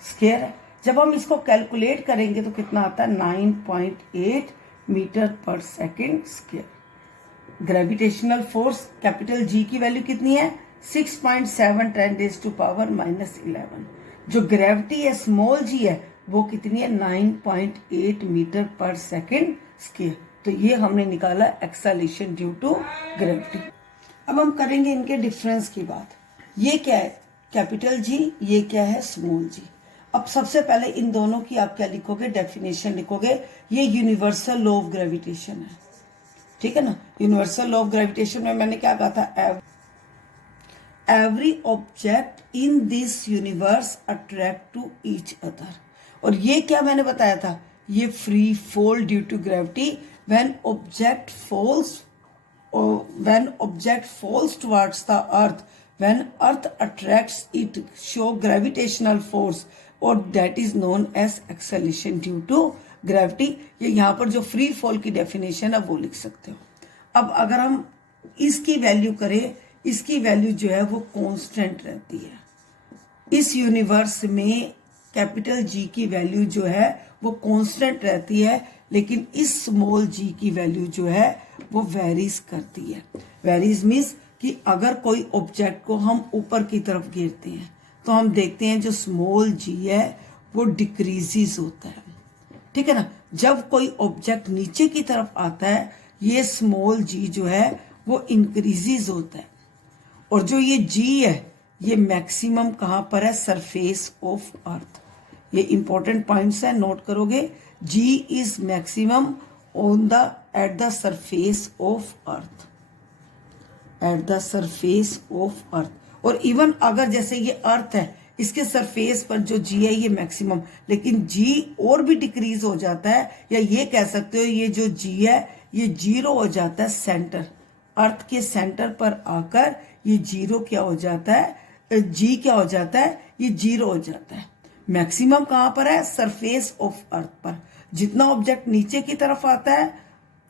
स्क्वायर है। जब हम इसको कैलकुलेट करेंगे तो कितना आता है, 9.8 मीटर पर second square. Gravitational force capital G की वैल्यू कितनी है, 6.7 10⁻11। जो ग्रेविटी है स्मॉल जी है वो कितनी है, 9.8 मीटर पर सेकेंड स्क्वायर। तो ये हमने निकाला एक्सेलेरेशन ड्यू टू ग्रेविटी। अब हम करेंगे इनके डिफरेंस की बात। ये क्या है कैपिटल जी, ये क्या है स्मॉल जी। अब सबसे पहले इन दोनों की आप क्या लिखोगे, डेफिनेशन लिखोगे। ये यूनिवर्सल लॉ ऑफ ग्रेविटेशन है, ठीक है ना। यूनिवर्सल लॉ ऑफ ग्रेविटेशन में मैंने क्या कहा था, every object in this universe attract to each other. और ये क्या मैंने बताया था, ये free fall due to gravity when object falls towards the earth, when earth attracts it show gravitational force, और that is known as acceleration due to gravity। ये यहाँ पर जो फ्री फॉल की डेफिनेशन है वो लिख सकते हो। अब अगर हम इसकी वैल्यू करें, इसकी वैल्यू जो है वो कांस्टेंट रहती है। इस यूनिवर्स में कैपिटल जी की वैल्यू जो है वो कांस्टेंट रहती है, लेकिन इस स्मॉल जी की वैल्यू जो है वो वेरीज करती है। वेरीज मीन्स कि अगर कोई ऑब्जेक्ट को हम ऊपर की तरफ गिरते हैं तो हम देखते हैं जो स्मॉल जी है वो डिक्रीजेस होता है, ठीक है ना। जब कोई ऑब्जेक्ट नीचे की तरफ आता है ये स्मॉल जी जो है वो इंक्रीजेस होता है, और जो ये जी है ये मैक्सिमम कहां पर है, सरफेस ऑफ अर्थ। ये इंपॉर्टेंट पॉइंट्स है, नोट करोगे। G is maximum on the at the surface of earth, at the surface of earth. और इवन अगर जैसे ये अर्थ है इसके सरफेस पर जो जी है ये मैक्सिमम, लेकिन जी और भी डिक्रीज हो जाता है, या ये कह सकते हो ये जो जी है ये जीरो हो जाता है सेंटर, अर्थ के सेंटर पर आकर ये जीरो क्या हो जाता है, जी क्या हो जाता है, ये जीरो हो जाता है। मैक्सिमम कहां पर है, सरफेस ऑफ अर्थ पर। जितना ऑब्जेक्ट नीचे की तरफ आता है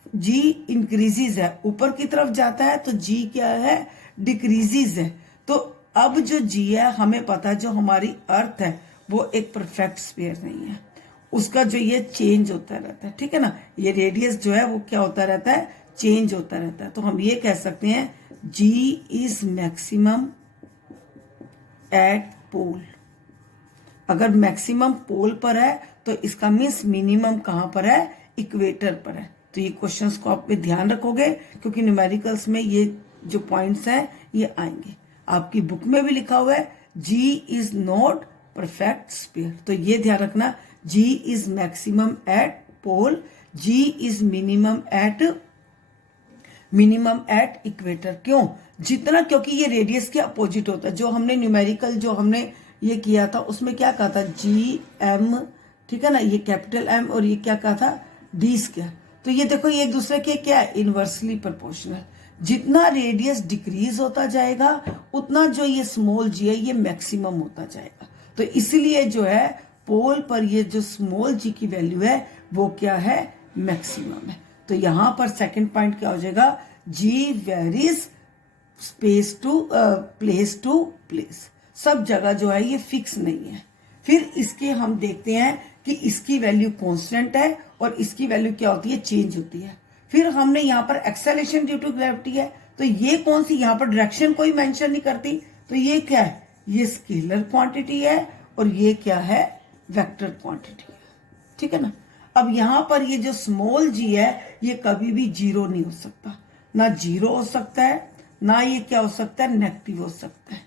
जी इंक्रीजेज है, ऊपर की तरफ जाता है तो जी क्या है, डिक्रीजेज है। तो अब जो जी है हमें पता है जो हमारी अर्थ है वो एक परफेक्ट स्फीयर नहीं है, उसका जो ये चेंज होता रहता है, ठीक है ना। ये रेडियस जो है वो क्या होता रहता है, चेंज होता रहता है। तो हम ये कह सकते हैं जी इज मैक्सिमम एट पोल। अगर मैक्सिमम पोल पर है तो इसका मीन्स मिनिमम कहां पर है, इक्वेटर पर है। तो ये क्वेश्चंस को आप पे ध्यान रखोगे क्योंकि न्यूमेरिकल्स में ये जो पॉइंट्स हैं ये आएंगे। आपकी बुक में भी लिखा हुआ है g is not perfect sphere, तो ये ध्यान रखना। G is maximum at pole, g is minimum at equator. क्यों, जितना, क्योंकि ये रेडियस के अपोजिट होता है। जो हमने न्यूमेरिकल जो हमने ये किया था उसमें क्या कहा था, जी एम, ठीक है ना, ये कैपिटल एम, और ये क्या कहा था, डी स्क्वायर। तो ये देखो ये एक दूसरे के क्या है, इनवर्सली प्रोपोर्शनल। जितना रेडियस डिक्रीज होता जाएगा उतना जो ये स्मॉल जी है ये मैक्सिमम होता जाएगा। तो इसलिए जो है पोल पर ये जो स्मॉल जी की वैल्यू है वो क्या है, मैक्सिमम है। तो यहां पर सेकंड पॉइंट क्या हो जाएगा, g varies space to place to place. सब जगह जो है ये फिक्स नहीं है। फिर इसके हम देखते हैं कि इसकी वैल्यू कांस्टेंट है और इसकी वैल्यू क्या होती है, चेंज होती है। फिर हमने यहाँ पर एक्सेलेरेशन ड्यू टू ग्रेविटी है, तो ये कौन सी, यहाँ पर डायरेक्शन कोई मेंशन नहीं करती, तो ये क्या है, ये स्केलर क्वांटिटी है और ये क्या है, वेक्टर क्वांटिटी है, ठीक है ना। अब यहाँ पर ये जो स्मॉल जी है ये कभी भी जीरो नहीं हो सकता, ना जीरो हो सकता है ना ये क्या हो सकता है, नेगेटिव हो सकता है,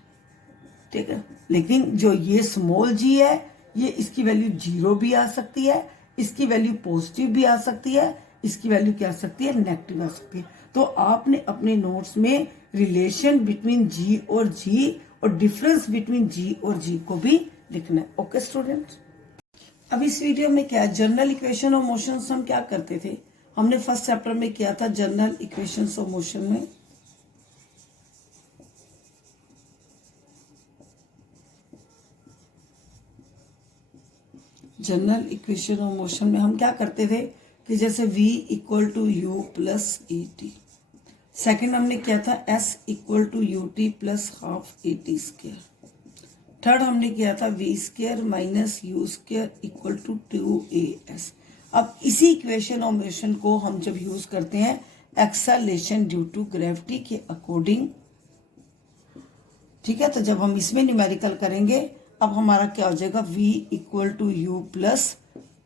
ठीक है। लेकिन जो ये स्मॉल जी है ये इसकी वैल्यू जीरो भी आ सकती है, इसकी वैल्यू पॉजिटिव भी आ सकती है, इसकी वैल्यू क्या आ सकती है, नेगेटिव आ सकती है। तो आपने अपने नोट्स में रिलेशन बिटवीन जी और डिफरेंस बिटवीन जी और जी को भी लिखना है। ओके स्टूडेंट्स, अब इस वीडियो में क्या जनरल इक्वेशन ऑफ मोशन हम क्या करते थे, हमने फर्स्ट चैप्टर में किया था जनरल इक्वेशन ऑफ मोशन में जनरल इक्वेशन ऑफ मोशन में हम क्या करते थे कि जैसे v equal to u plus e t. Second हमने किया था s equal to u t plus half a t square. Third हमने किया था v square minus u square equal to 2as। अब इसी इक्वेशन ऑफ मोशन को हम जब यूज करते हैं एक्सेलरेशन ड्यू टू ग्रेविटी के अकॉर्डिंग, ठीक है। तो जब हम इसमें न्यूमेरिकल करेंगे अब हमारा क्या हो जाएगा, v equal to u plus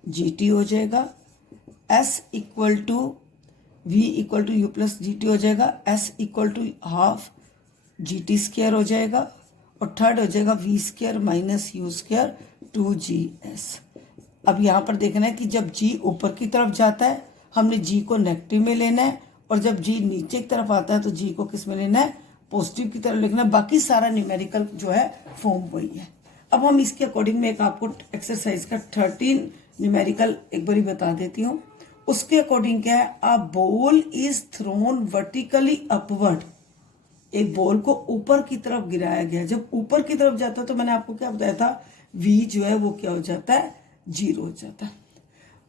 g t हो जाएगा, s equal to v equal to u plus g t हो जाएगा, s equal to half g t square हो जाएगा, और थर्ड हो जाएगा v square minus u square 2gs। अब यहाँ पर देखना है कि जब g ऊपर की तरफ जाता है हमने g को नेगेटिव में लेना है, और जब g नीचे की तरफ आता है तो g को किस में लेना है, पॉजिटिव की तरफ लिखना है। बाकी सारा न्यूमेरिकल जो है फॉर्म वही है। अब हम इसके अकॉर्डिंग में एक आपको एक्सरसाइज का 13 न्यूमेरिकल एक बार बता देती हूँ। उसके अकॉर्डिंग क्या है, a ball is thrown vertically upward. एक बॉल को ऊपर की तरफ गिराया गया, जब ऊपर की तरफ जाता है तो मैंने आपको क्या बताया था, v जो है वो क्या हो जाता है, जीरो हो जाता है।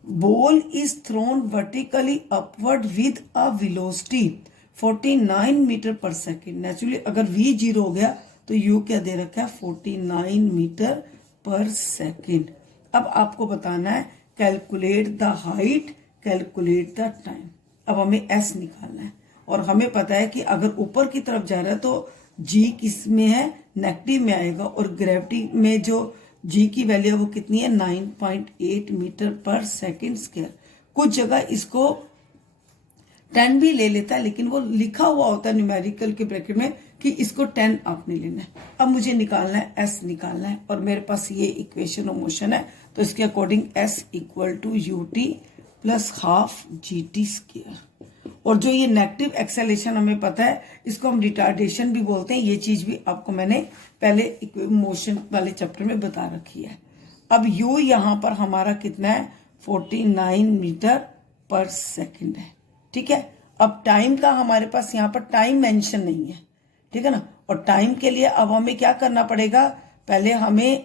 Ball is thrown vertically upward with a velocity 49 metre पर सेकेंड। नेचुरली अगर v जीरो हो गया तो u क्या दे रखा है, 49 मीटर पर सेकेंड। अब आपको बताना है calculate the height, calculate the time. अब हमें एस निकालना है और हमें पता है कि अगर ऊपर की तरफ जा रहा है तो जी किस में है, नेगेटिव में आएगा, और ग्रेविटी में जो जी की वैल्यू है वो कितनी है, 9.8 मीटर पर सेकेंड स्क्वायर। कुछ जगह इसको 10 भी ले लेता है, लेकिन वो लिखा हुआ होता है न्यूमेरिकल के ब्रैकेट में कि इसको 10 आपने लेना है। अब मुझे निकालना है एस निकालना है, और मेरे पास ये इक्वेशन ऑफ मोशन है, तो इसके according s equal to u t plus half g t square. और जो ये नेगेटिव एक्सेलेरेशन हमें पता है, इसको हम रिटार्डेशन भी बोलते हैं। ये चीज भी आपको मैंने पहले मोशन वाले चैप्टर में बता रखी है। अब यू यहां पर हमारा कितना है, 49 मीटर पर सेकेंड है। ठीक है, अब टाइम का हमारे पास यहाँ पर टाइम मेंशन नहीं है, ठीक है ना। और टाइम के लिए अब हमें क्या करना पड़ेगा, पहले हमें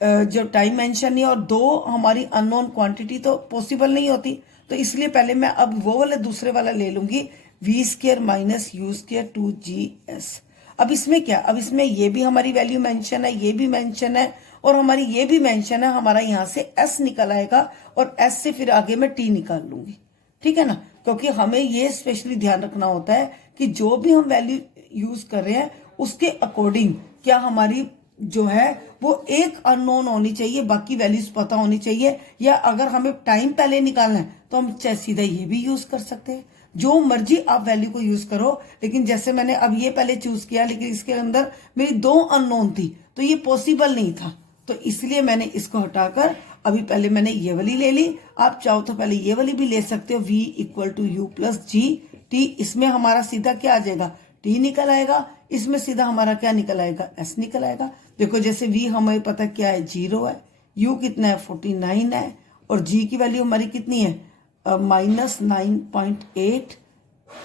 जो टाइम मेंशन नहीं और दो हमारी अननोन क्वांटिटी तो पॉसिबल नहीं होती, तो इसलिए पहले मैं अब वो वाले दूसरे वाला ले लूंगी, v square minus u square 2GS। अब इसमें क्या, अब इसमें ये भी हमारी वैल्यू मेंशन है, ये भी मेंशन है, और हमारी ये भी मेंशन है। हमारा यहां से एस निकल आएगा और एस से फिर आगे मैं टी निकाल लूंगी, ठीक है ना। क्योंकि हमें ये स्पेशली ध्यान रखना होता है कि जो भी हम वैल्यू यूज कर रहे हैं उसके अकॉर्डिंग क्या हमारी जो है वो एक अननोन होनी चाहिए, बाकी वैल्यूज पता होनी चाहिए, या अगर हमें टाइम पहले निकालना है तो हम चाहे सीधा ये भी यूज कर सकते हैं। जो मर्जी आप वैल्यू को यूज करो, लेकिन जैसे मैंने अब ये पहले चूज किया, लेकिन इसके अंदर मेरी दो अननोन थी तो ये पॉसिबल नहीं था, तो इसलिए मैंने इसको हटाकर अभी पहले मैंने ये वाली ले ली। आप चाहो तो पहले ये वाली भी ले सकते हो, v equal to u plus g t. इसमें हमारा सीधा क्या आ जाएगा, t निकल आएगा, इसमें सीधा हमारा क्या निकल आएगा, s निकल आएगा। देखो जैसे v हमें पता क्या है, 0 है, u कितना है 49 है, और g की वैल्यू हमारी कितनी है, -9.8,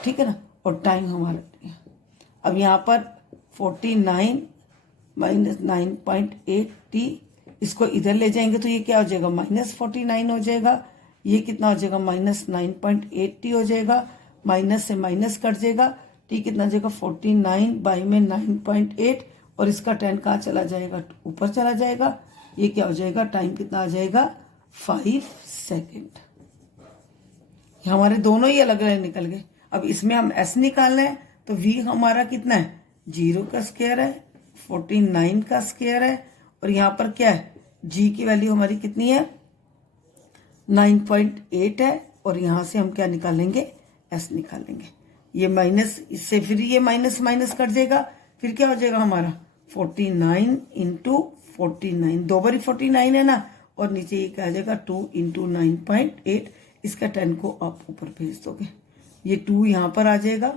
ठीक है ना, और टाइम हमारा, अब यहाँ पर 49 माइनस 9.8 t, इसको इधर ले जाएंगे तो ये क्या हो जाएगा, -49 हो जाएगा। ये कितना हो जाएगा, -9.8 t हो जाएगा, माइनस से माइनस कट जाएगा, t कितना हो जाएगा 49 बाई में 9.8, और इसका 10 कहाँ चला जाएगा, ऊपर चला जाएगा। ये क्या हो जाएगा, टाइम कितना आ जाएगा, 5 सेकेंड। हमारे दोनों ही अलग अलग निकल गए। अब इसमें हम s निकालना है, तो v हमारा कितना है, 0 का स्क्वायर है, 49 का स्क्वायर है, और यहाँ पर क्या है, g की वैल्यू हमारी कितनी है, 9.8 है, और यहाँ से हम क्या निकालेंगे, s निकालेंगे। ये माइनस, इससे फिर ये माइनस माइनस कट जाएगा, फिर क्या हो जाएगा हमारा 49 इंटू 49, दो बारी 49 है ना, और नीचे ये क्या आ जाएगा 2 इंटू 9.8, इसका 10 को आप ऊपर भेज दोगे, ये 2 यहाँ पर आ जाएगा,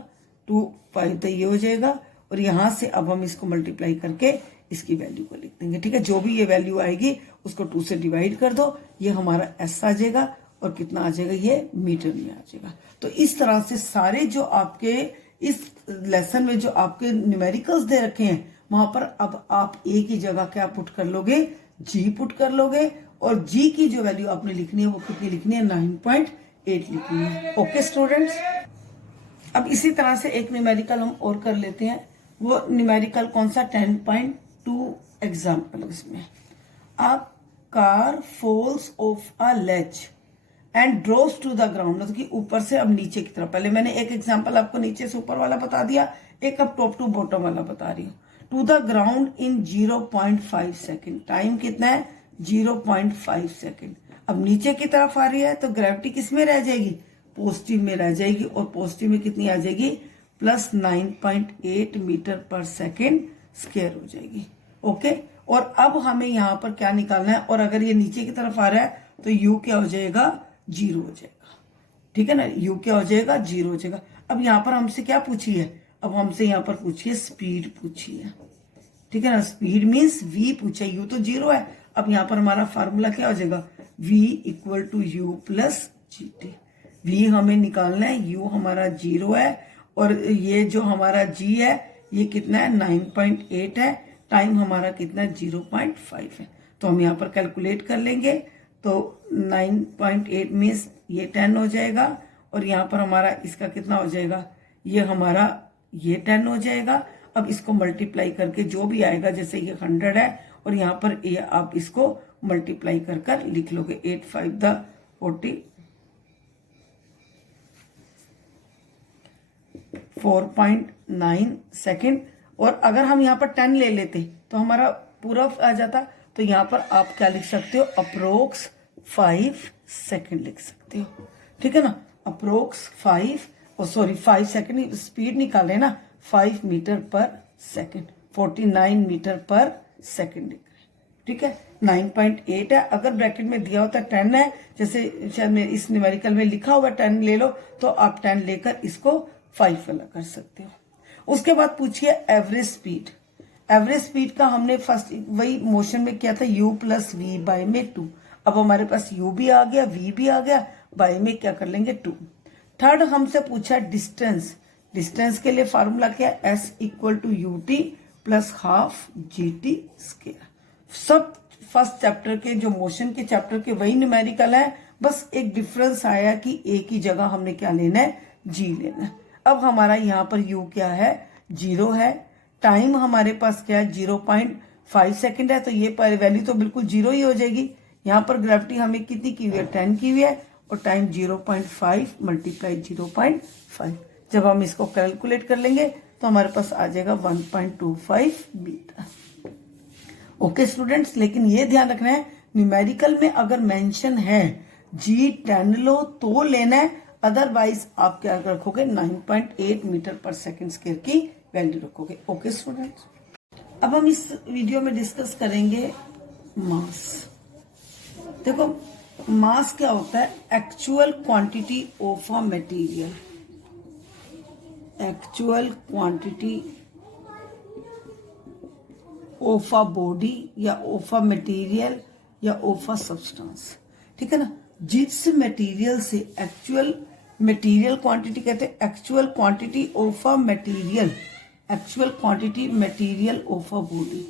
2 5 तो ये हो जाएगा, और यहाँ से अब हम इसको मल्टीप्लाई करके इसकी वैल्यू को लिख देंगे, ठीक है। जो भी ये वैल्यू आएगी उसको 2 से डिवाइड कर दो, ये हमारा एस आ जाएगा, और कितना आ जाएगा, ये मीटर में आ जाएगा। तो इस तरह से सारे जो आपके इस लेसन में जो आपके न्यूमेरिकल्स दे रखे हैं, वहां पर अब आप एक ही जगह क्या पुट कर लोगे, जी पुट कर लोगे, और जी की जो वैल्यू आपने लिखनी है वो कितनी लिखनी है, 9.8 लिखनी है। ओके स्टूडेंट्स, अब इसी तरह से एक न्यूमेरिकल हम और कर लेते हैं। वो न्यूमेरिकल कौन सा, 10.2 एग्जाम्पल। इसमें a car falls off a ledge and drops to the ground, मतलब कि ऊपर से अब नीचे की तरफ। पहले मैंने एक एग्जाम्पल आपको नीचे से ऊपर वाला बता दिया, एक अब टॉप टू बॉटम वाला बता रही हूँ। To the ground in 0.5 second, time कितना है, 0.5 सेकेंड। अब नीचे की तरफ आ रही है तो ग्रेविटी किस में रह जाएगी, पॉजिटिव में रह जाएगी, और पॉजिटिव में कितनी आ जाएगी, प्लस 9.8 मीटर पर सेकेंड स्क्वायर हो जाएगी। ओके, और अब हमें यहाँ पर क्या निकालना है, और अगर ये नीचे की तरफ आ रहा है तो u क्या हो जाएगा, 0 हो जाएगा, ठीक है ना, u क्या हो जाएगा, 0 हो जाएगा। अब यहाँ पर हमसे क्या पूछी है, अब हमसे यहाँ पर पूछी है स्पीड पूछी है, ठीक है ना, स्पीड मीन्स v पूछा, u तो 0 है। अब यहाँ पर हमारा फार्मूला क्या हो जाएगा, v equal to u plus g t. v हमें निकालना है, u हमारा 0 है, और ये जो हमारा g है ये कितना है, 9.8 है, टाइम हमारा कितना है, 0.5 है। तो हम यहाँ पर कैलकुलेट कर लेंगे, तो 9.8 मीन्स ये 10 हो जाएगा, और यहाँ पर हमारा इसका कितना हो जाएगा, ये हमारा ये 10 हो जाएगा। अब इसको मल्टीप्लाई करके जो भी आएगा, जैसे ये 100 है और यहाँ पर ये आप इसको मल्टीप्लाई कर कर लिख लोगे 8 5 द 40 4.9 सेकेंड। और अगर हम यहाँ पर 10 ले लेते तो हमारा पूरा आ जाता। तो यहाँ पर आप क्या लिख सकते हो, अप्रोक्स 5 सेकेंड लिख सकते हो, ठीक है ना। अप्रोक्स 5 सेकेंड स्पीड निकाल रहे हैं ना, 5 मीटर पर सेकेंड, 49 मीटर पर सेकेंड लिख रहे हैं, ठीक है। 9.8 है, अगर ब्रैकेट में दिया होता 10 है, जैसे शायद इस न्यूमेरिकल में लिखा हुआ 10 ले लो, तो आप 10 लेकर इसको 5 वाला कर सकते हो। उसके बाद पूछिए एवरेज स्पीड। एवरेज स्पीड का हमने फर्स्ट वही मोशन में किया था, u प्लस वी बाई में 2। अब हमारे पास u भी आ गया, v भी आ गया, बाई में क्या कर लेंगे 2। थर्ड हमसे पूछा डिस्टेंस। डिस्टेंस के लिए फार्मूला क्या है, s equal to u t plus half g t square. सब फर्स्ट चैप्टर के जो मोशन के चैप्टर के वही न्यूमेरिकल है, बस एक डिफरेंस आया कि एक ही जगह हमने क्या लेना है, g लेना है। अब हमारा यहाँ पर u क्या है, 0 है। टाइम हमारे पास क्या है, 0.5 सेकेंड है, तो ये वैल्यू तो बिल्कुल 0 ही हो जाएगी। यहाँ पर ग्रेविटी हमें कितनी की हुई है, 10 की हुई है, और टाइम 0.5 मल्टीप्लाई 0.5। जब हम इसको कैलकुलेट कर लेंगे तो हमारे पास आ जाएगा 1.25 मीटर। ओके स्टूडेंट्स, लेकिन ये ध्यान रखना है न्यूमेरिकल में अगर मेंशन है G10 लो तो लेना है, अदरवाइज आप क्या रखोगे 9.8 मीटर पर सेकेंड स्क्वायर की वैल्यू रखोगे। ओके स्टूडेंट्स, अब हम इस वीडियो में डिस्कस करेंगे मास। देखो मास क्या होता है, actual quantity of a material, actual quantity of a body या ऑफ अ मटेरियल या ऑफ अ सब्सटेंस, ठीक है ना। जिस मटेरियल से एक्चुअल मटेरियल क्वांटिटी कहते हैं, actual quantity of a material, actual quantity material of a body,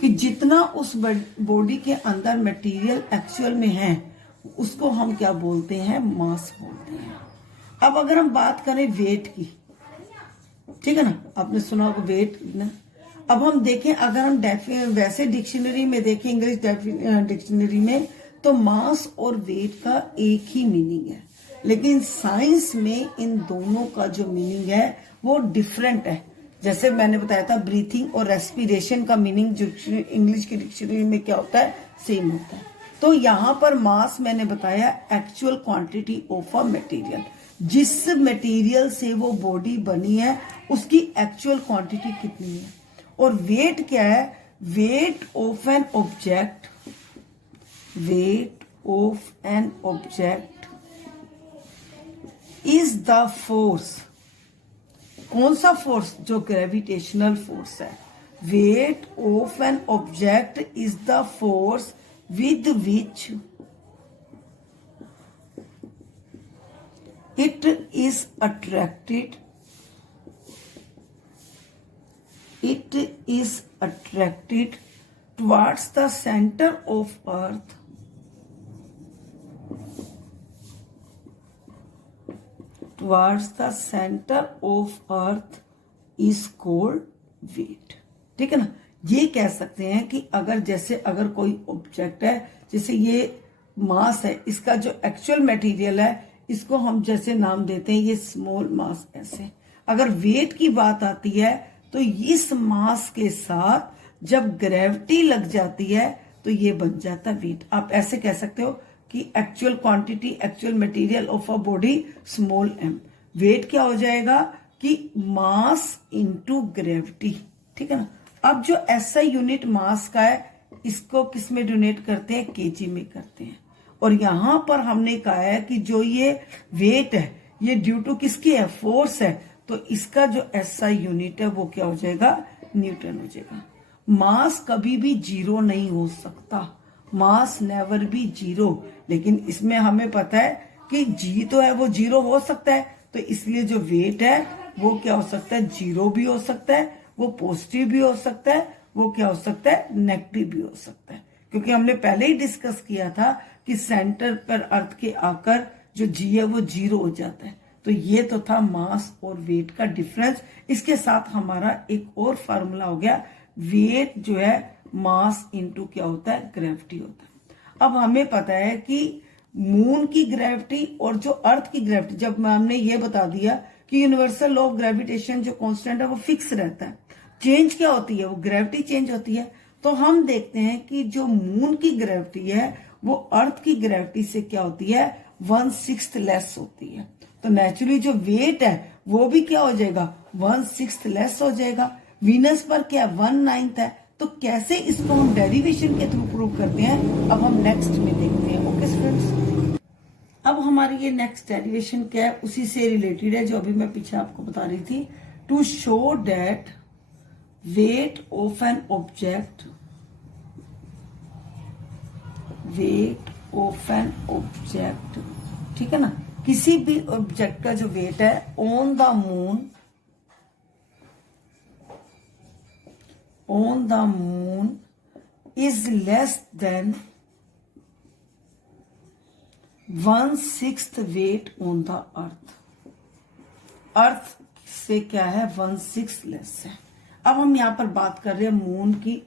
कि जितना उस बॉडी के अंदर मटेरियल एक्चुअल में है उसको हम क्या बोलते हैं, मास बोलते हैं। अब अगर हम बात करें वेट की, ठीक है ना, आपने सुना होगा वेट ना। अब हम देखें, अगर हम वैसे डिक्शनरी में देखें, इंग्लिश डिक्शनरी में, तो मास और वेट का एक ही मीनिंग है, लेकिन साइंस में इन दोनों का जो मीनिंग है वो डिफरेंट है। जैसे मैंने बताया था ब्रीथिंग और रेस्पिरेशन का मीनिंग जो इंग्लिश की डिक्शनरी में क्या होता है, सेम होता है। तो यहाँ पर मास मैंने बताया actual quantity of a material, जिस मटेरियल से वो बॉडी बनी है उसकी एक्चुअल क्वांटिटी कितनी है। और वेट क्या है, weight of an object, weight of an object is the force. कौन सा फोर्स, जो ग्रेविटेशनल फोर्स है। Weight of an object is the force with which it is attracted, it is attracted towards the center of earth, towards the center of earth is called weight, ठीक है ना। ये कह सकते हैं कि अगर जैसे अगर कोई ऑब्जेक्ट है, जैसे ये मास है, इसका जो एक्चुअल मटेरियल है इसको हम जैसे नाम देते हैं ये स्मॉल मास, ऐसे। अगर वेट की बात आती है तो इस मास के साथ जब ग्रेविटी लग जाती है तो ये बन जाता है वेट। आप ऐसे कह सकते हो कि actual quantity, actual material of a body small m। Weight क्या हो जाएगा कि मास इनटू ग्रेविटी, ठीक है ना। अब जो SI यूनिट मास का है इसको किस में डोनेट करते हैं, केजी में करते हैं। और यहां पर हमने कहा है कि जो ये वेट है ये ड्यू टू किसकी है, फोर्स है, तो इसका जो SI यूनिट है वो क्या हो जाएगा, न्यूटन हो जाएगा। मास कभी भी जीरो नहीं हो सकता, मास नेवर बी जीरो, लेकिन इसमें हमें पता है कि जी तो है वो जीरो हो सकता है, तो इसलिए जो वेट है वो क्या हो सकता है, जीरो भी हो सकता है, वो पॉजिटिव भी हो सकता है, वो क्या हो सकता है, नेगेटिव भी हो सकता है। क्योंकि हमने पहले ही डिस्कस किया था कि सेंटर पर अर्थ के आकर जो जी है वो जीरो हो जाता है। तो ये तो था मास और वेट का डिफरेंस। इसके साथ हमारा एक और फार्मूला हो गया, वेट जो है मास इनटू क्या होता है, ग्रेविटी होता है। अब हमें पता है कि मून की ग्रेविटी और जो अर्थ की ग्रेविटी, जब हमने ये बता दिया कि यूनिवर्सल लॉ ऑफ ग्रेविटेशन जो कांस्टेंट है वो फिक्स रहता है, चेंज क्या होती है, वो ग्रेविटी चेंज होती है। तो हम देखते हैं कि जो मून की ग्रेविटी है वो अर्थ की ग्रेविटी से क्या होती है, 1/6 लेस होती है। तो नेचुरली जो वेट है वो भी क्या हो जाएगा, 1/6 लेस हो जाएगा। वीनस पर क्या 1/9 है। तो कैसे इसको हम डेरिवेशन के थ्रू प्रूव करते हैं, अब हम नेक्स्ट में देखते हैं। ओके स्टूडेंट्स, अब हमारी ये नेक्स्ट डेरिवेशन क्या है, उसी से रिलेटेड है जो अभी मैं पीछे आपको बता रही थी। To show that weight of an object, weight of an object, ठीक है ना, किसी भी ऑब्जेक्ट का जो वेट है on the moon is less than 1/6 weight on the earth से क्या है, 1/6 लेस है। अब हम यहाँ पर बात कर रहे हैं मून की।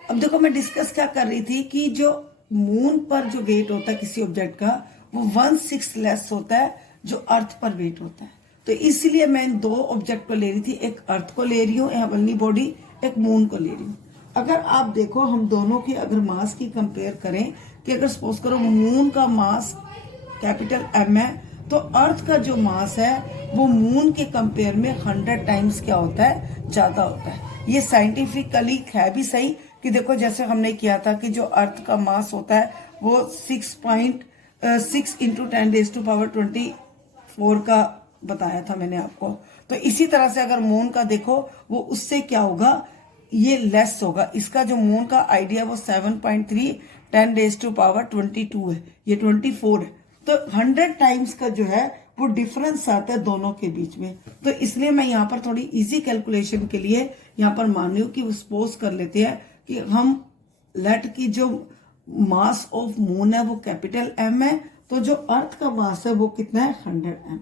अब देखो मैं डिस्कस क्या कर रही थी कि जो मून पर जो वेट होता है किसी ऑब्जेक्ट का वो 1/6 लेस होता है जो अर्थ पर वेट होता है। तो इसलिए मैं इन दो ऑब्जेक्ट को ले रही थी, एक अर्थ को ले रही हूँ हेवनली बॉडी, एक मून को ले रही हूँ। अगर आप देखो हम दोनों की अगर मास की कंपेयर करें कि अगर सपोज करो मून का मास कैपिटल M है तो अर्थ का जो मास है वो मून के कंपेयर में 100 टाइम्स क्या होता है, ज्यादा होता है। ये साइंटिफिकली है भी सही कि देखो जैसे हमने किया था कि जो अर्थ का मास होता है वो 6.6 इंटू 10⁻24 का बताया था मैंने आपको। तो इसी तरह से अगर मून का देखो वो उससे क्या होगा, ये लेस होगा। इसका जो मून का आइडिया वो 7.3 10⁻22 है, ये 24 है। तो 100 टाइम्स का जो है वो डिफरेंस आता है दोनों के बीच में। तो इसलिए मैं यहाँ पर थोड़ी इजी कैलकुलेशन के लिए यहाँ पर मान रही हूँ कि सपोज कर लेते हैं कि हम लेट की जो मास ऑफ मून है वो कैपिटल M है, तो जो अर्थ का मास है वो कितना है, 100 M।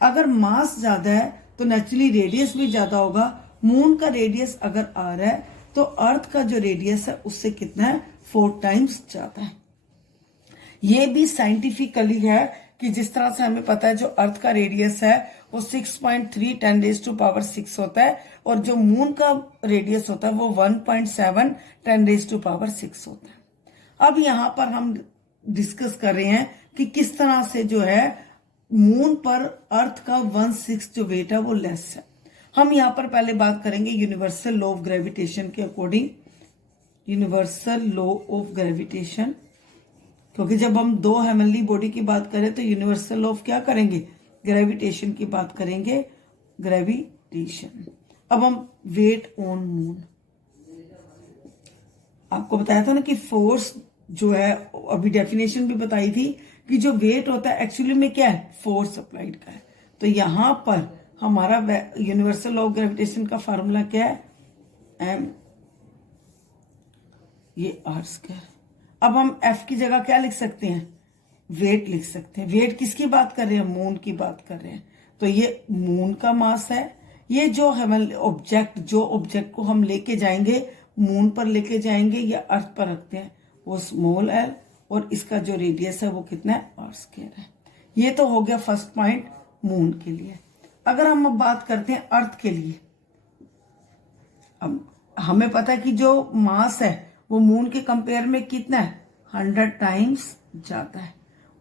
अगर मास ज्यादा है तो नेचुरली रेडियस भी ज्यादा होगा। मून का रेडियस अगर R है तो अर्थ का जो रेडियस है उससे कितना है, 4 टाइम्स ज्यादा है। ये भी साइंटिफिकली है कि जिस तरह से हमें पता है जो अर्थ का रेडियस है वो 6.3 10⁻6 होता है और जो मून का रेडियस होता है वो 1.7 10⁻6 होता है। अब यहाँ पर हम डिस्कस कर रहे हैं कि किस तरह से जो है मून पर अर्थ का 1/6 जो वेट है वो लेस है। हम यहाँ पर पहले बात करेंगे यूनिवर्सल लॉ ऑफ ग्रेविटेशन के according. Universal law of gravitation, क्योंकि जब हम दो हेवनली बॉडी की बात करें तो यूनिवर्सल लॉ ऑफ क्या करेंगे, ग्रेविटेशन की बात करेंगे, ग्रेविटेशन। अब हम वेट ऑन मून, आपको बताया था ना कि फोर्स जो है, अभी डेफिनेशन भी बताई थी कि जो वेट होता है एक्चुअली में क्या है, फोर्स अप्लाइड का है। तो यहां पर हमारा यूनिवर्सल लॉ ऑफ ग्रेविटेशन का फार्मूला क्या है, M, ये R²। अब हम F की जगह क्या लिख सकते हैं, वेट लिख सकते हैं। वेट किसकी बात कर रहे हैं, मून की बात कर रहे हैं। तो ये मून का मास है। ये जो हमें ऑब्जेक्ट, जो ऑब्जेक्ट को हम लेके जाएंगे मून पर लेके जाएंगे या अर्थ पर रखते हैं वो स्मॉल l, और इसका जो रेडियस है वो कितना है, R² है। ये तो हो गया फर्स्ट पॉइंट मून के लिए। अगर हम अब बात करते हैं अर्थ के लिए, अब हमें पता है कि जो मास है वो मून के कंपेयर में कितना है, 100 टाइम्स ज्यादा है।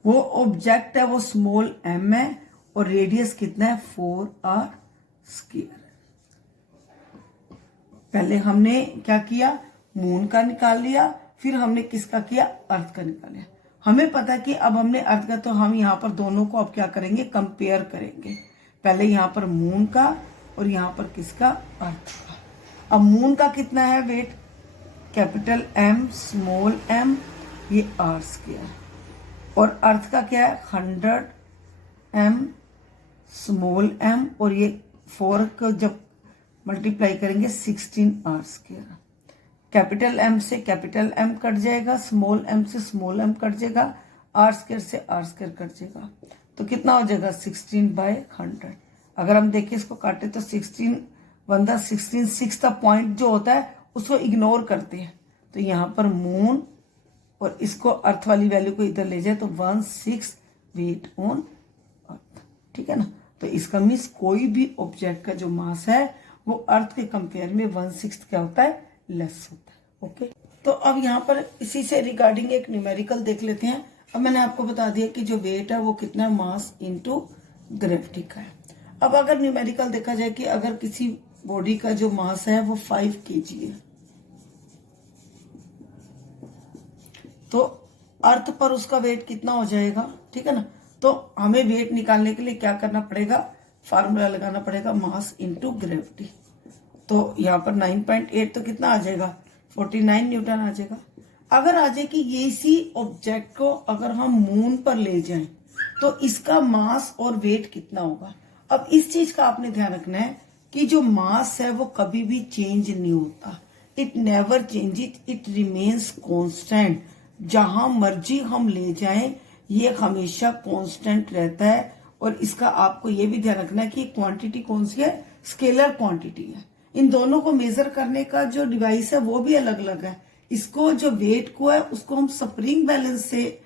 वो ऑब्जेक्ट है वो स्मॉल m है और रेडियस कितना है, 4r²। पहले हमने क्या किया, मून का निकाल लिया, फिर हमने किसका किया, अर्थ का निकाल लिया। हमें पता है कि अब हमने अर्थ का, तो हम यहाँ पर दोनों को अब क्या करेंगे, कंपेयर करेंगे। पहले यहाँ पर मून का और यहाँ पर किसका, अर्थ का। अब मून का कितना है weight, capital M small m, ये R²। और अर्थ का क्या है, 100 m स्मॉल m, और ये 4 को जब मल्टीप्लाई करेंगे 16r²। कैपिटल M से कैपिटल M कट जाएगा, स्मॉल m से स्मॉल m कट जाएगा, R² से R² कट जाएगा। तो कितना हो जाएगा, 16/100। अगर हम देखें इसको काटे तो 16 1 16 6 पॉइंट जो होता है उसको इग्नोर करते हैं। तो यहाँ पर मून और इसको अर्थ वाली वैल्यू को इधर ले जाए तो 1/6 वेट ऑन अर्थ, ठीक है ना। तो इसका मीन्स कोई भी ऑब्जेक्ट का जो मास है वो अर्थ के कंपेयर में 1/6 क्या होता है, लेस होता है। ओके, तो अब यहाँ पर इसी से रिगार्डिंग एक न्यूमेरिकल देख लेते हैं। अब मैंने आपको बता दिया कि जो वेट है वो कितना मास इनटू ग्रेविटी का है। अब अगर न्यूमेरिकल देखा जाए कि अगर किसी बॉडी का जो मास है वो 5 kg है, तो अर्थ पर उसका वेट कितना हो जाएगा, ठीक है ना। तो हमें वेट निकालने के लिए क्या करना पड़ेगा, फार्मूला लगाना पड़ेगा मास इनटू ग्रेविटी। तो यहाँ पर 9.8 तो कितना आ जाएगा, 49 न्यूटन आ जाएगा। अगर आ जाए कि ये इसी ऑब्जेक्ट को अगर हम मून पर ले जाएं तो इसका मास और वेट कितना होगा। अब इस चीज का आपने ध्यान रखना है कि जो मास है वो कभी भी चेंज नहीं होता, it never changes, it remains constant. जहां मर्जी हम ले जाएं ये हमेशा कांस्टेंट रहता है। और इसका आपको ये भी ध्यान रखना है कि क्वांटिटी कौन सी है, स्केलर क्वांटिटी है। इन दोनों को मेजर करने का जो डिवाइस है वो भी अलग अलग है। इसको जो वेट को है उसको हम स्प्रिंग बैलेंस से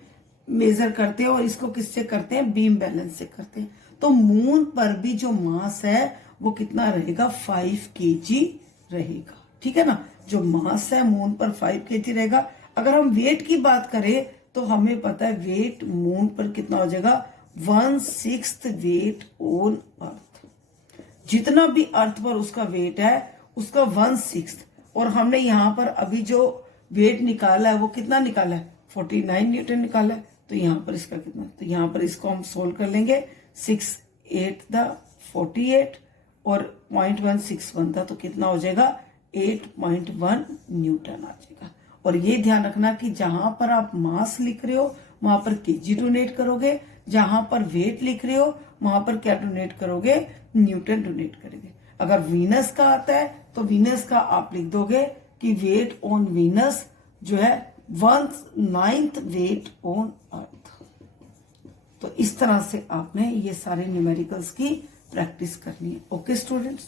मेजर करते हैं और इसको किससे करते हैं, बीम बैलेंस से करते हैं। तो मून पर भी जो मास है वो कितना रहेगा, 5 kg रहेगा, ठीक है ना। जो मास है मून पर 5 kg रहेगा। अगर हम वेट की बात करें तो हमें पता है वेट मून पर कितना हो जाएगा, 1/6 वेट ऑन अर्थ। जितना भी अर्थ पर उसका वेट है उसका 1/6। और हमने यहाँ पर अभी जो वेट निकाला है वो कितना निकाला है, 49 न्यूटन निकाला है। तो यहाँ पर इसका कितना, तो यहाँ पर इसको हम सोल्व कर लेंगे। 6 8 द 48 और 0.161 था तो कितना हो जाएगा, 8.1 न्यूटन आ जाएगा। और ये ध्यान रखना कि जहां पर आप मास लिख रहे हो वहां पर केजी डोनेट करोगे, जहां पर वेट लिख रहे हो वहां पर क्या डोनेट करोगे, न्यूटन डोनेट करोगे। अगर वीनस का आता है तो वीनस का आप लिख दोगे कि वेट ऑन वीनस जो है 1/9 वेट ऑन अर्थ। तो इस तरह से आपने ये सारे न्यूमेरिकल्स की प्रैक्टिस करनी है। Okay students.